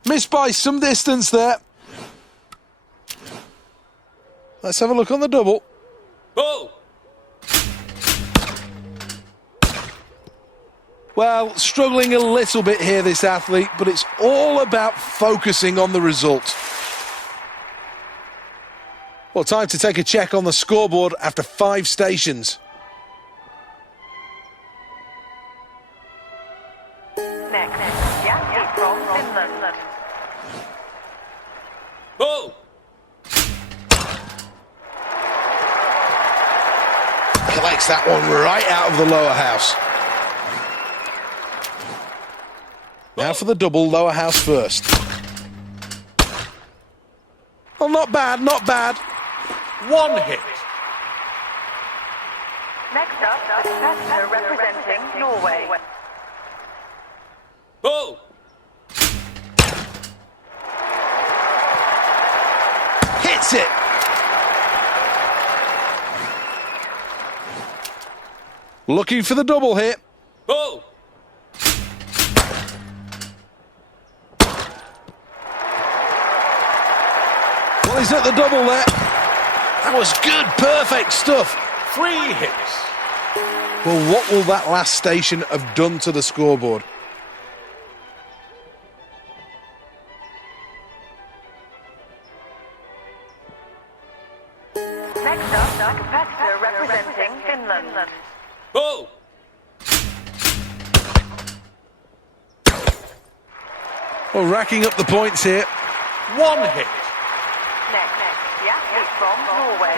Missed by some distance there. Let's have a look on the double. Ball. Well, struggling a little bit here, this athlete, but it's all about focusing on the result. Well, time to take a check on the scoreboard after 5 stations. Next, Jeikki from Finland. Ball. Collects that one right out of the lower house. Now for the double, lower house first. Well, not bad, not bad. 1 hit. Next up, the competitor representing Norway. Ball. Hits it! Looking for the double here. Ball. Well, he's at the double there. That was good, perfect stuff. 3 hits. Well, what will that last station have done to the scoreboard? Next up, the competitor representing Finland. Ball. Well, racking up the points here. 1 hit. Next, Jeikki from Norway.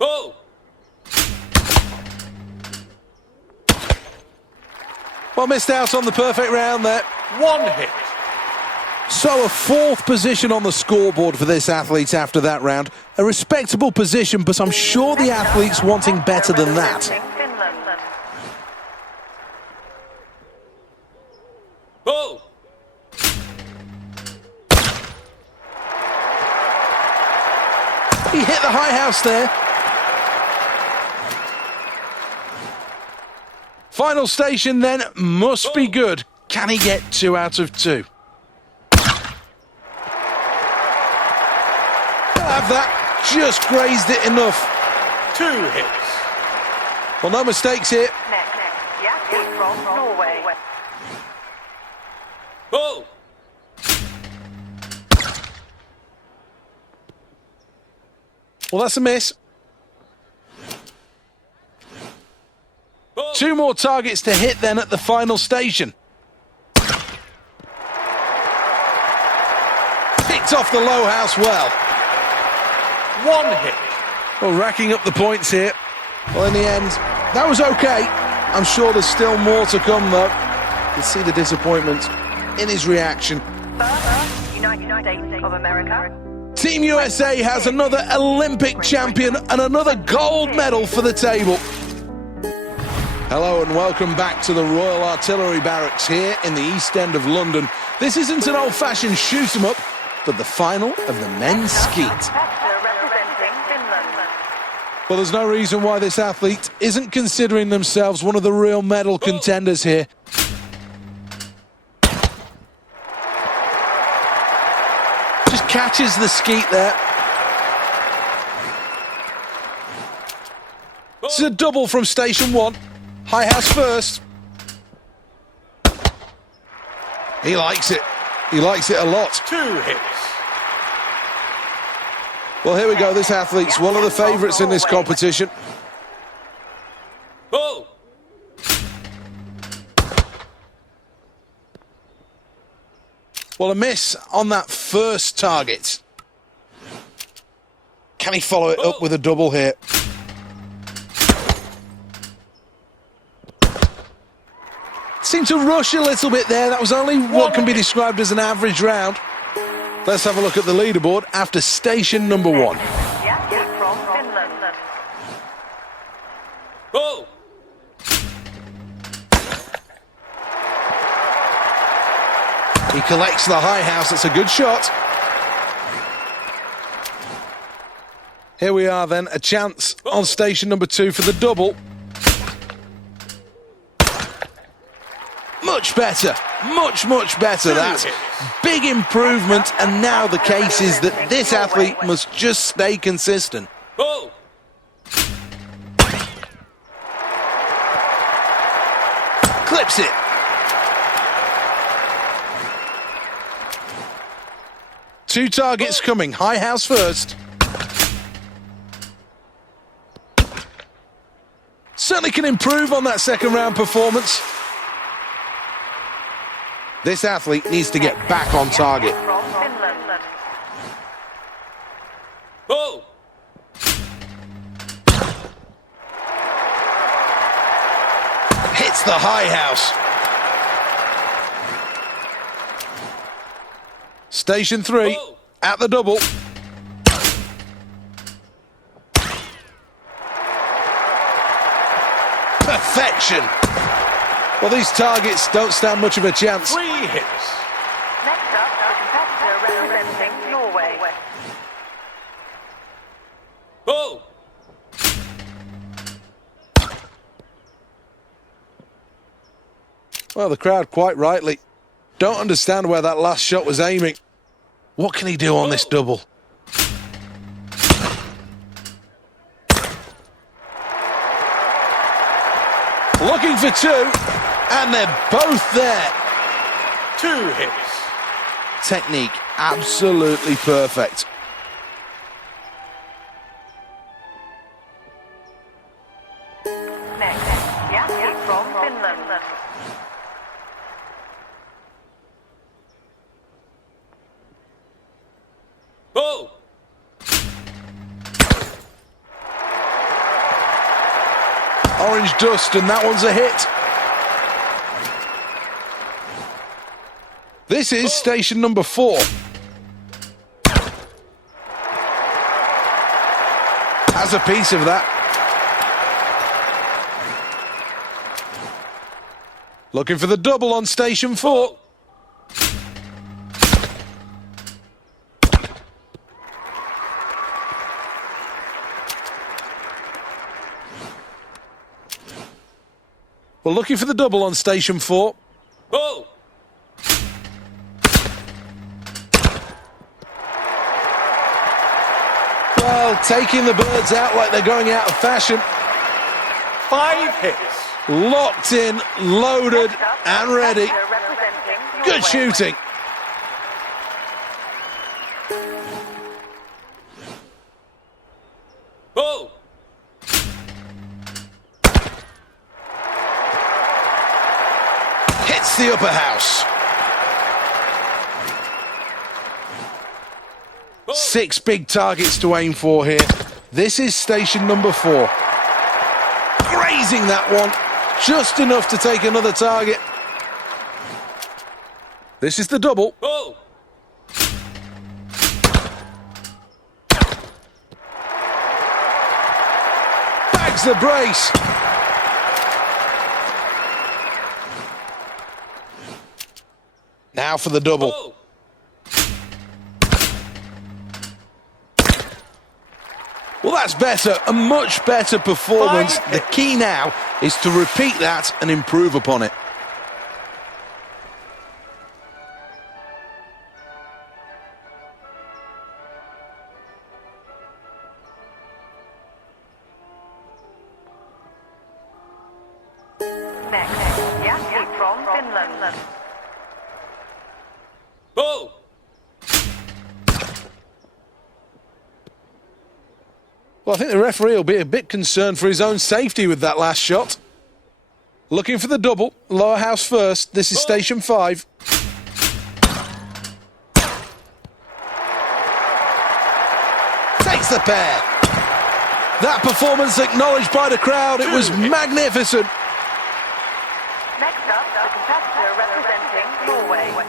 Ball. Well, missed out on the perfect round there. 1 hit. So a 4th position on the scoreboard for this athlete after that round. A respectable position, but I'm sure the athlete's wanting better than that. Finland. Ball. He hit the high house there. Final station then must be good. Can he get 2 out of 2? Have that, just grazed it enough. 2 hits. Well, no mistakes here. Next, Jeikki from Norway. Ball. Well, that's a miss. Ball. 2 more targets to hit then at the final station. Picked off the low house well. 1 hit. Well, racking up the points here. Well, in the end, that was okay. I'm sure there's still more to come, though. You can see the disappointment in his reaction. Further, United States of America. Team USA has another Olympic champion and another gold medal for the table. Hello and welcome back to the Royal Artillery Barracks here in the East End of London. This isn't an old-fashioned shoot-'em-up, but the final of the men's skeet. Competitor representing Finland. Well, there's no reason why this athlete isn't considering themselves one of the real medal contenders here. Just catches the skeet there. This is a double from station 1. High house first. He likes it. He likes it a lot. 2 hits. Well, here we go. This athlete's one of the favourites in this competition. Ball. Well, a miss on that first target. Can he follow it up with a double here? Seemed to rush a little bit there. That was only what can be described as an average round. Let's have a look at the leaderboard after station number 1. Jeikki from Finland. Ball. He collects the high house. That's a good shot. Here we are then, a chance on station number 2 for the double. Much better, much better. That's big improvement, and now the case is that this athlete must just stay consistent. Ball. Clips it. Two targets coming, high house first. Certainly can improve on that second round performance. This athlete needs to get back on target. From Finland. Ball. Hits the high house. Station 3 at the double. Perfection. Well, these targets don't stand much of a chance. 3 hits. Next up, the competitor representing Norway. Ball. Well, the crowd, quite rightly, don't understand where that last shot was aiming. What can he do on this double? Looking for 2, and they're both there. 2 hits. Technique absolutely perfect. Next, Jeikki from Finland. Ball. Orange dust, and that one's a hit. This is station number 4. Has a piece of that. Looking for the double on station 4. Well, looking for the double on station 4. Ball. Well, taking the birds out like they're going out of fashion. 5 hits. Locked in, loaded, Next up, and ready. competitor representing Good Norway. shooting. Ball. Hits the upper house. 6 big targets to aim for here. This is station number 4. Grazing that one. Just enough to take another target. This is the double. Ball. Bags the brace. Now for the double. Ball. Well, that's better, a much better performance. 5 The hits. key now is to repeat that and improve upon it. Next, Jeikki from Finland. Ball. Well, I think the referee will be a bit concerned for his own safety with that last shot. Looking for the double, lower house first. This is station 5. Takes the pair. That performance acknowledged by the crowd. It was magnificent. Next up, the competitor representing Norway.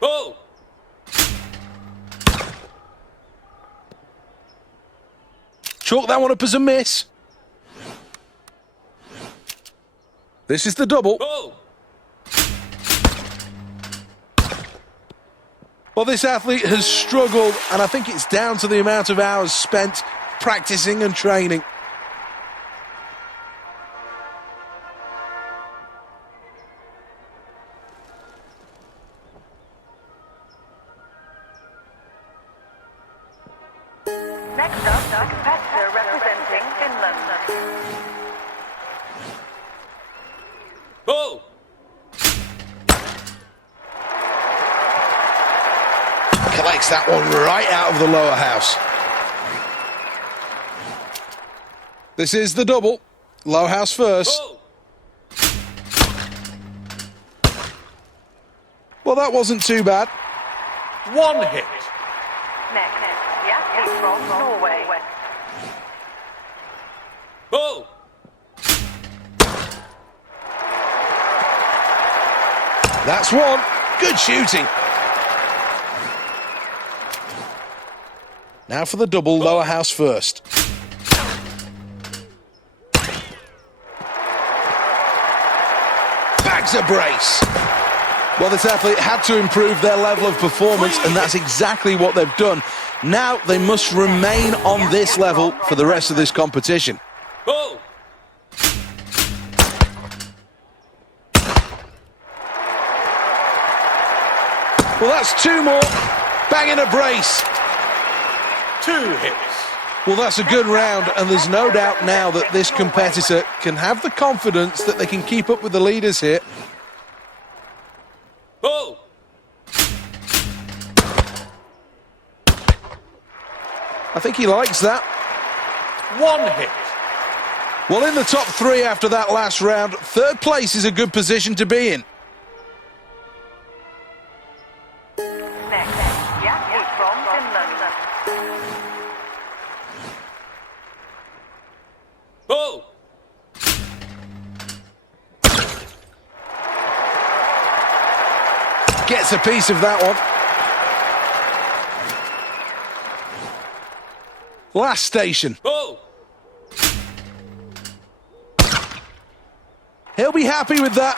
Ball. Chalk that one up as a miss. This is the double. Ball. Well, this athlete has struggled, and I think it's down to the amount of hours spent practicing and training. Next up, the competitor representing Finland. Ball. Collects that one right out of the lower house. This is the double. Lower house first. Ball. Well, that wasn't too bad. 1 hit. Next, Jeikki from Norway. Ball. That's one. Good shooting. Now for the double, lower house first. Bags a brace. Well, this athlete had to improve their level of performance, and that's exactly what they've done. Now they must remain on this level for the rest of this competition. Ball. Well, that's 2 more. Banging a brace. 2 hits. Well, that's a good round, and there's no doubt now that this competitor can have the confidence that they can keep up with the leaders here. Ball. I think he likes that. 1 hit. Well, in the top 3 after that last round, 3rd place is a good position to be in. Next, Jeikki from Finland. Ball. Gets a piece of that one. Last station. Ball. He'll be happy with that.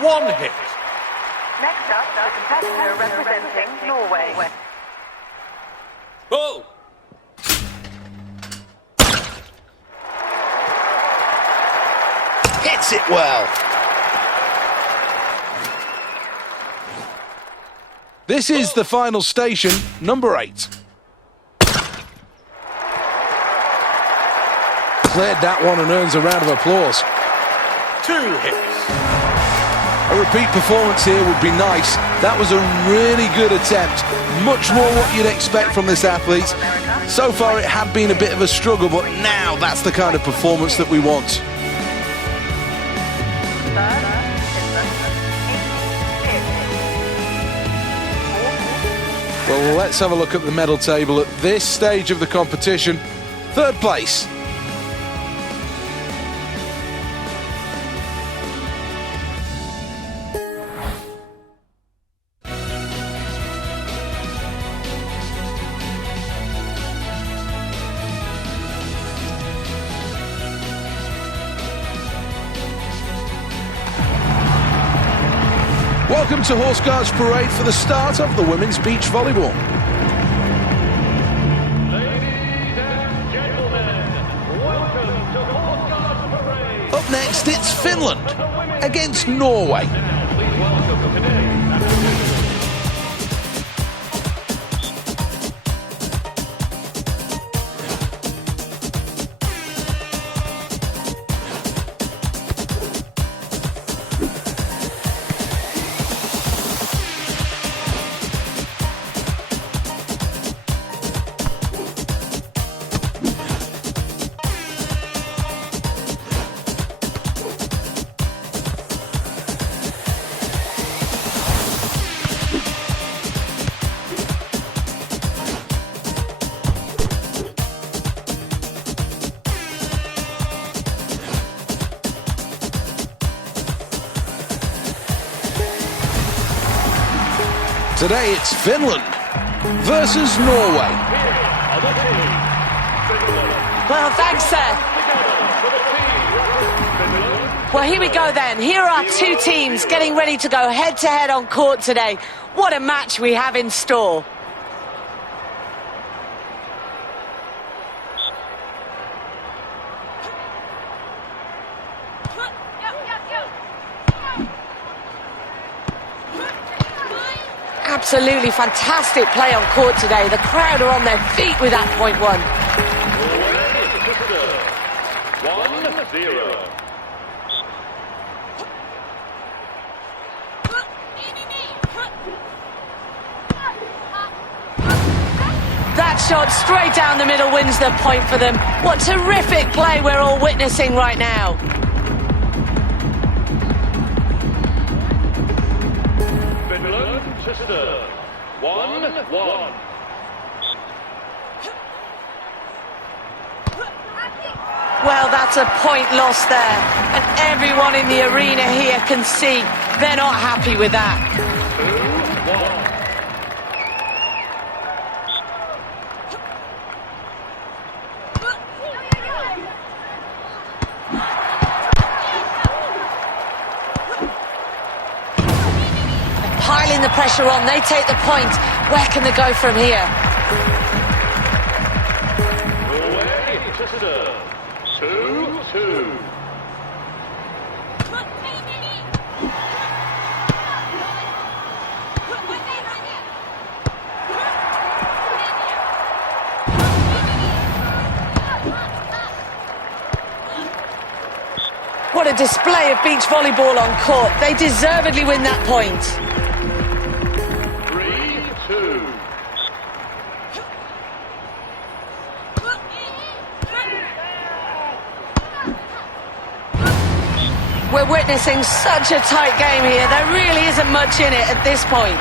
1 hit. Next up, the competitor representing Norway. Ball. Hits it well. This is the final station, number 8. Cleared that one and earns a round of applause. 2 hits. A repeat performance here would be nice. That was a really good attempt. Much more what you'd expect from this athlete. So far it had been a bit of a struggle, but now that's the kind of performance that we want. Well, let's have a look at the medal table at this stage of the competition. 3rd place. Welcome to Horse Guards Parade for the start of the women's beach volleyball. Finland against Norway. Today it's Finland versus Norway. Well, thanks, sir. Well, here we go then. Here are two teams getting ready to go head-to-head on court today. What a match we have in store. Absolutely fantastic play on court today. The crowd are on their feet with that point one. 1-0. That shot straight down the middle wins the point for them. What terrific play we're all witnessing right now. Sister, 1-1. Well, that's a point lost there. And everyone in the arena here can see they're not happy with that. 2-1. Piling the pressure on, they take the point. Where can they go from here? Norway, sister, 2-2. What a display of beach volleyball on court. They deservedly win that point. 3-2. We're witnessing such a tight game here. There really isn't much in it at this point.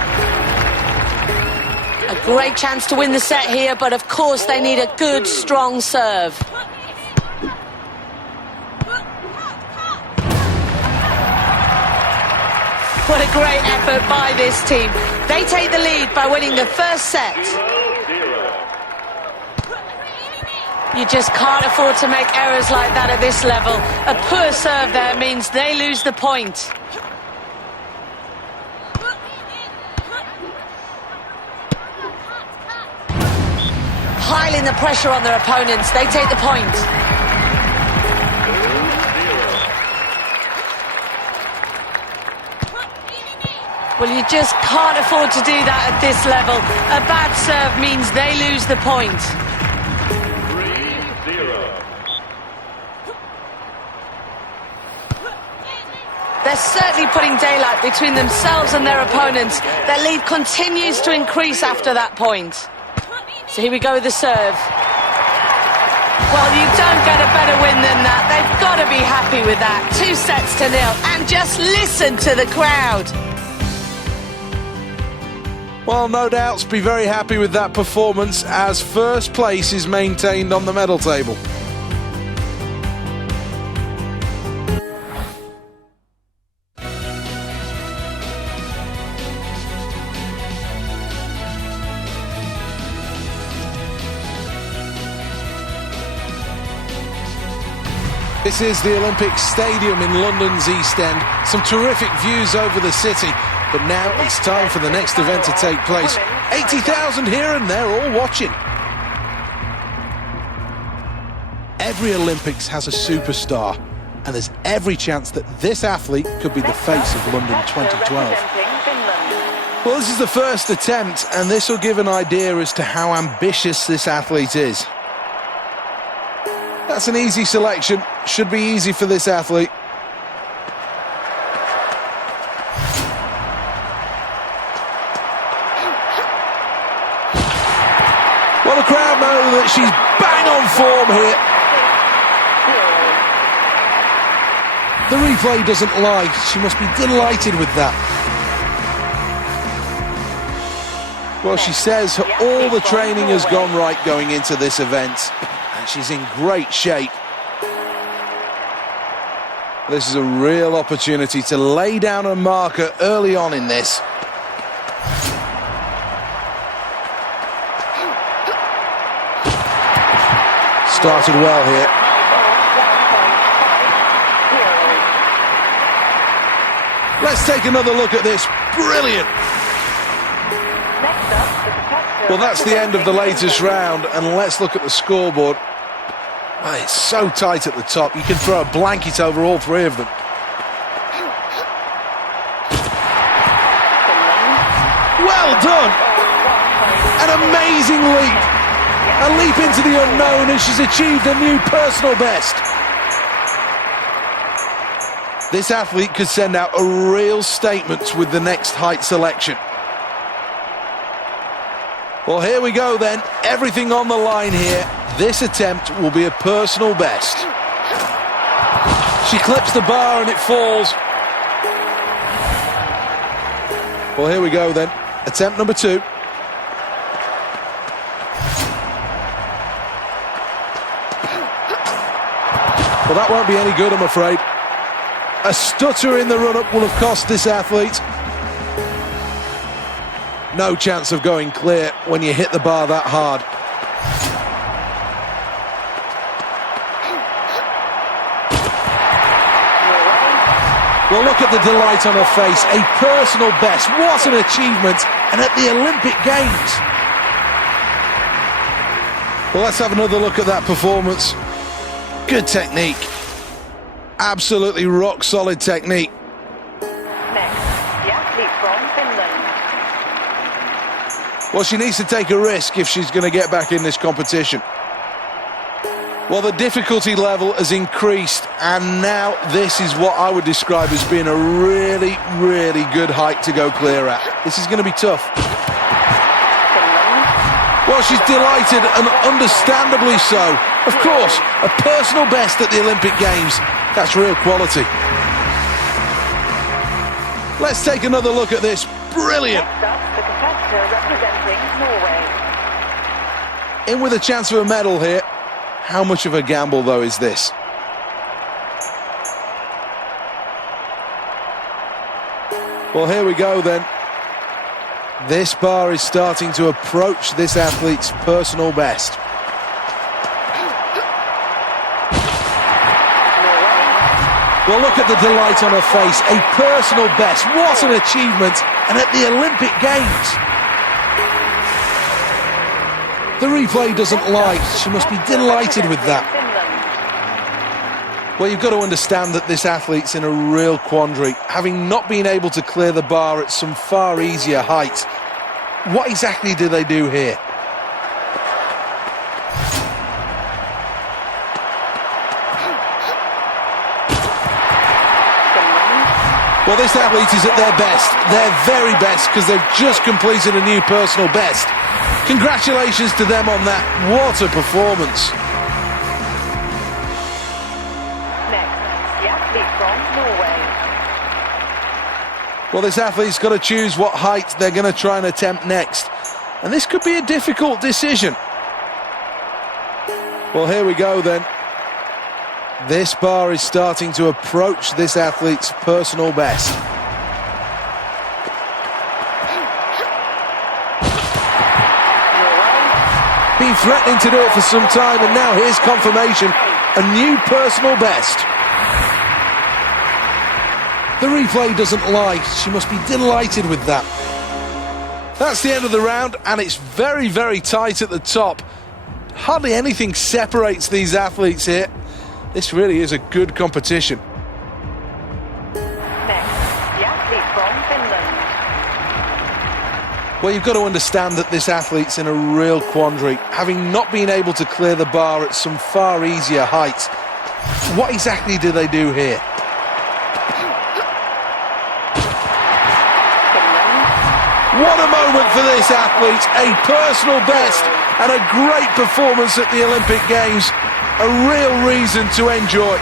A great chance to win the set here, but of course they need a good, strong serve. What a great effort by this team. They take the lead by winning the first set. 0-0. You just can't afford to make errors like that at this level. A poor serve there means they lose the point. Piling the pressure on their opponents, they take the point. Well, you just can't afford to do that at this level. A bad serve means they lose the point. 3-0. They're certainly putting daylight between themselves and their opponents. Their lead continues to increase after that point. So here we go with the serve. Well, you don't get a better win than that. They've got to be happy with that. 2-0. And just listen to the crowd. Well, no doubts, be very happy with that performance as first place is maintained on the medal table. This is the Olympic Stadium in London's East End. Some terrific views over the city, but now it's time for the next event to take place. 80,000 here and they're all watching. Every Olympics has a superstar, and there's every chance that this athlete could be the face of London 2012. Well, this is the first attempt, and this will give an idea as to how ambitious this athlete is. That's an easy selection. Should be easy for this athlete. Well, the crowd know that she's bang on form here. The replay doesn't lie. She must be delighted with that. Well, she says all the training has gone right going into this event, and she's in great shape. This is a real opportunity to lay down a marker early on in this. Started well here. Let's take another look at this. Brilliant. Well, that's the end of the latest round, and let's look at the scoreboard. Oh, it's so tight at the top, you can throw a blanket over all three of them. Well done! An amazing leap! A leap into the unknown, and she's achieved a new personal best. This athlete could send out a real statement with the next height selection. Well, here we go then. Everything on the line here. This attempt will be a personal best. She clips the bar and it falls. Well, here we go then. Attempt number 2. Well, that won't be any good, I'm afraid. A stutter in the run-up will have cost this athlete. No chance of going clear when you hit the bar that hard. Well, look at the delight on her face. A personal best. What an achievement. And at the Olympic Games. Well, let's have another look at that performance. Good technique. Absolutely rock-solid technique. Next, the athlete from Finland. Well, she needs to take a risk if she's going to get back in this competition. Well, the difficulty level has increased, and now this is what I would describe as being a really, really good height to go clear at. This is going to be tough. Well, she's delighted, and understandably so. Of course, a personal best at the Olympic Games. That's real quality. Let's take another look at this. Brilliant. Next up, the competitor representing Norway. In with a chance for a medal here. How much of a gamble, though, is this? Well, here we go, then. This bar is starting to approach this athlete's personal best. Well, look at the delight on her face. A personal best. What an achievement. And at the Olympic Games. The replay doesn't lie. She must be delighted with that. Well, you've got to understand that this athlete's in a real quandary, having not been able to clear the bar at some far easier heights. What exactly do they do here? Well, this athlete is at their best, their very best, because they've just completed a new personal best. Congratulations to them on that. What a performance. Next, the athlete from Norway. Well, this athlete's got to choose what height they're going to try and attempt next. And this could be a difficult decision. Well, here we go then. This bar is starting to approach this athlete's personal best. Been threatening to do it for some time, and now here's confirmation. A new personal best. The replay doesn't lie. She must be delighted with that. That's the end of the round, and it's very, very tight at the top. Hardly anything separates these athletes here. This really is a good competition. Next, the athlete from Finland. Well, you've got to understand that this athlete's in a real quandary, having not been able to clear the bar at some far easier heights. What exactly do they do here? What a moment for this athlete, a personal best and a great performance at the Olympic Games. A real reason to enjoy.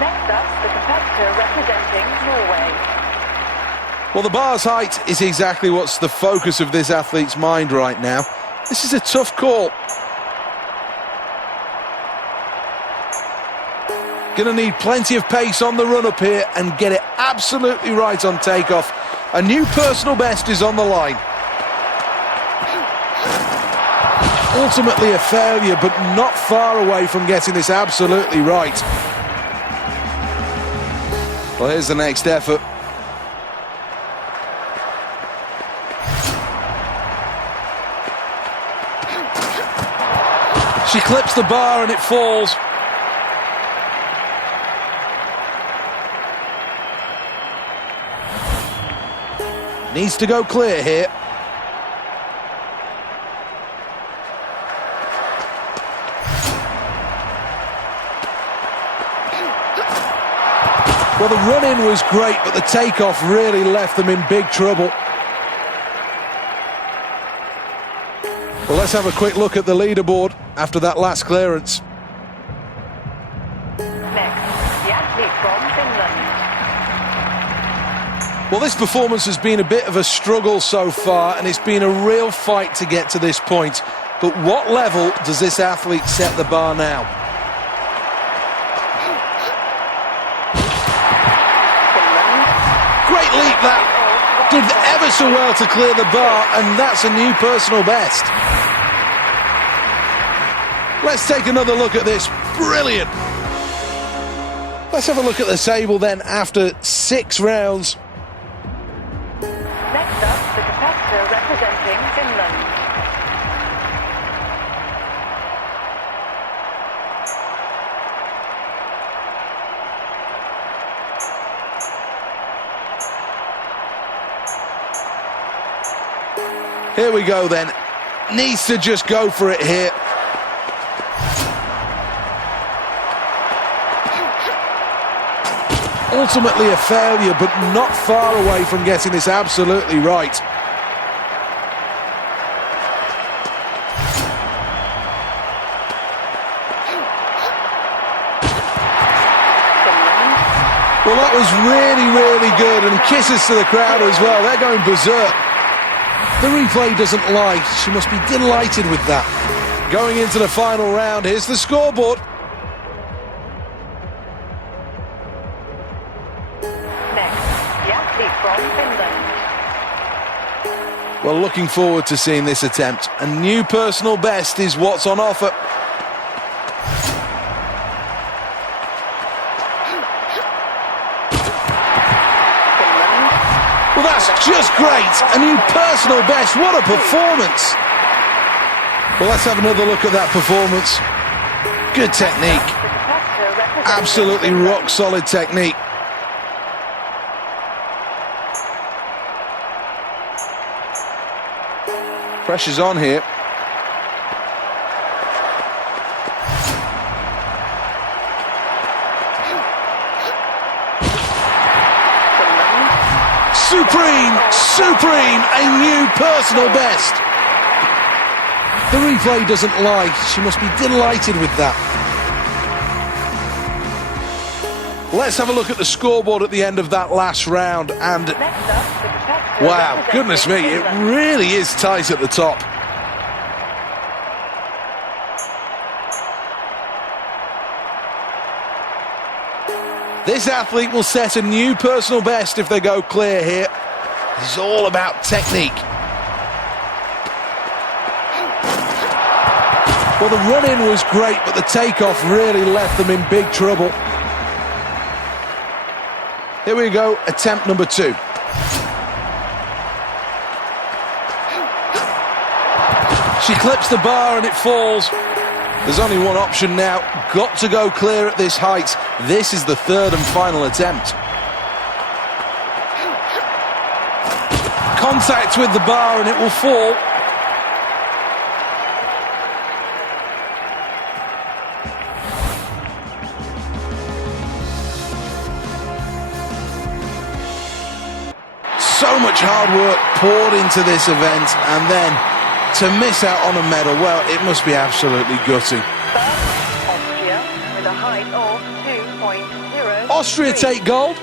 Next up, the competitor representing Norway. Well, the bar's height is exactly what's the focus of this athlete's mind right now. This is a tough call. Going to need plenty of pace on the run-up here and get it absolutely right on takeoff. A new personal best is on the line. Ultimately a failure, but not far away from getting this absolutely right. Well, here's the next effort. She clips the bar and it falls. Needs to go clear here. Well, the run-in was great, but the takeoff really left them in big trouble. Well, let's have a quick look at the leaderboard after that last clearance. Next, the athlete from Finland. Well, this performance has been a bit of a struggle so far, and it's been a real fight to get to this point. But what level does this athlete set the bar now? Great leap that. Did ever so well to clear the bar, and that's a new personal best. Let's take another look at this. Brilliant. Let's have a look at the table then after 6 rounds. Next up, the competitor representing Finland. Here we go then. Needs to just go for it here. Ultimately a failure, but not far away from getting this absolutely right. Well, that was really, really good, and kisses to the crowd as well. They're going berserk. The replay doesn't lie. She must be delighted with that. Going into the final round, here's the scoreboard. From Finland. Well, looking forward to seeing this attempt. A new personal best is what's on offer. Well, that's just great. A new personal best. What a performance. Well, let's have another look at that performance. Good technique. Absolutely rock solid technique. Pressure's on here. Supreme, supreme, a new personal best. The replay doesn't lie. She must be delighted with that. Let's have a look at the scoreboard at the end of that last round, and wow, goodness me, it really is tight at the top. This athlete will set a new personal best if they go clear here. This is all about technique. Well, the run-in was great, but the takeoff really left them in big trouble. Here we go, attempt number 2. She clips the bar and it falls. There's only one option now. Got to go clear at this height. This is the third and final attempt. Contact with the bar and it will fall. So much hard work poured into this event, and then to miss out on a medal, well, it must be absolutely gutting. Austria with a height of 2.0. Austria take gold.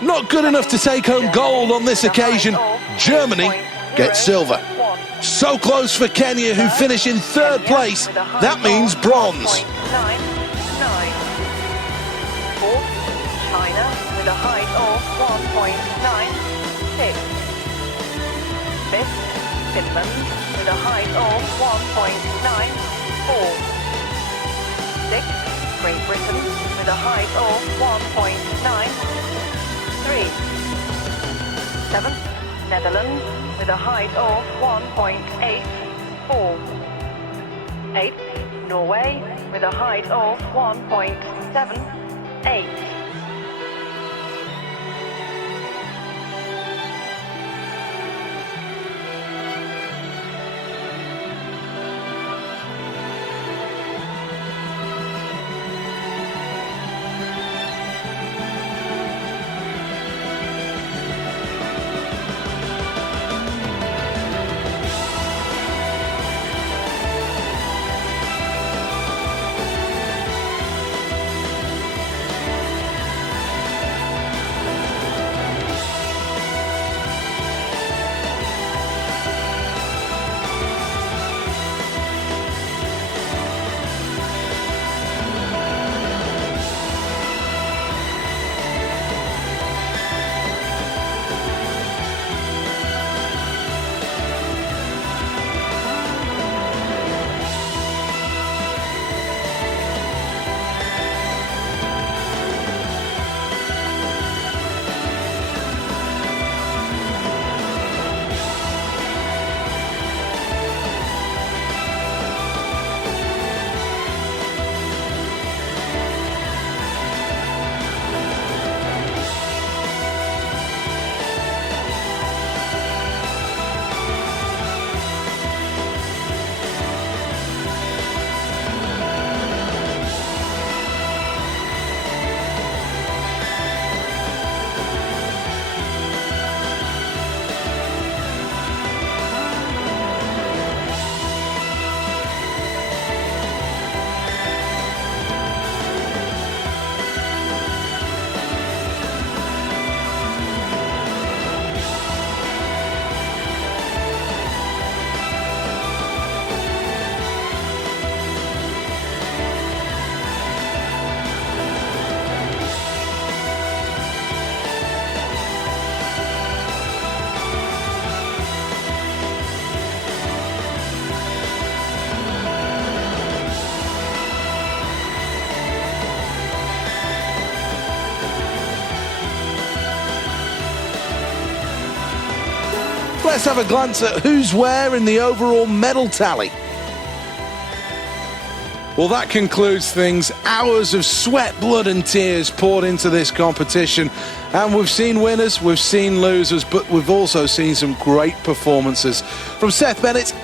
Not good enough to take home gold on this occasion. Germany gets silver. So close for Kenya, who finish in third place. That means bronze. Fourth, China with a height of 1.96. Fifth, Finland with a height of 1.94. Sixth, Great Britain with a height of 1.93. Seventh, Netherlands with a height of 1.84. Eighth, Norway with a height of 1.78. Let's have a glance at who's where in the overall medal tally. Well, that concludes things. Hours of sweat, blood and tears poured into this competition. And we've seen winners, we've seen losers, but we've also seen some great performances. From Seth Bennett,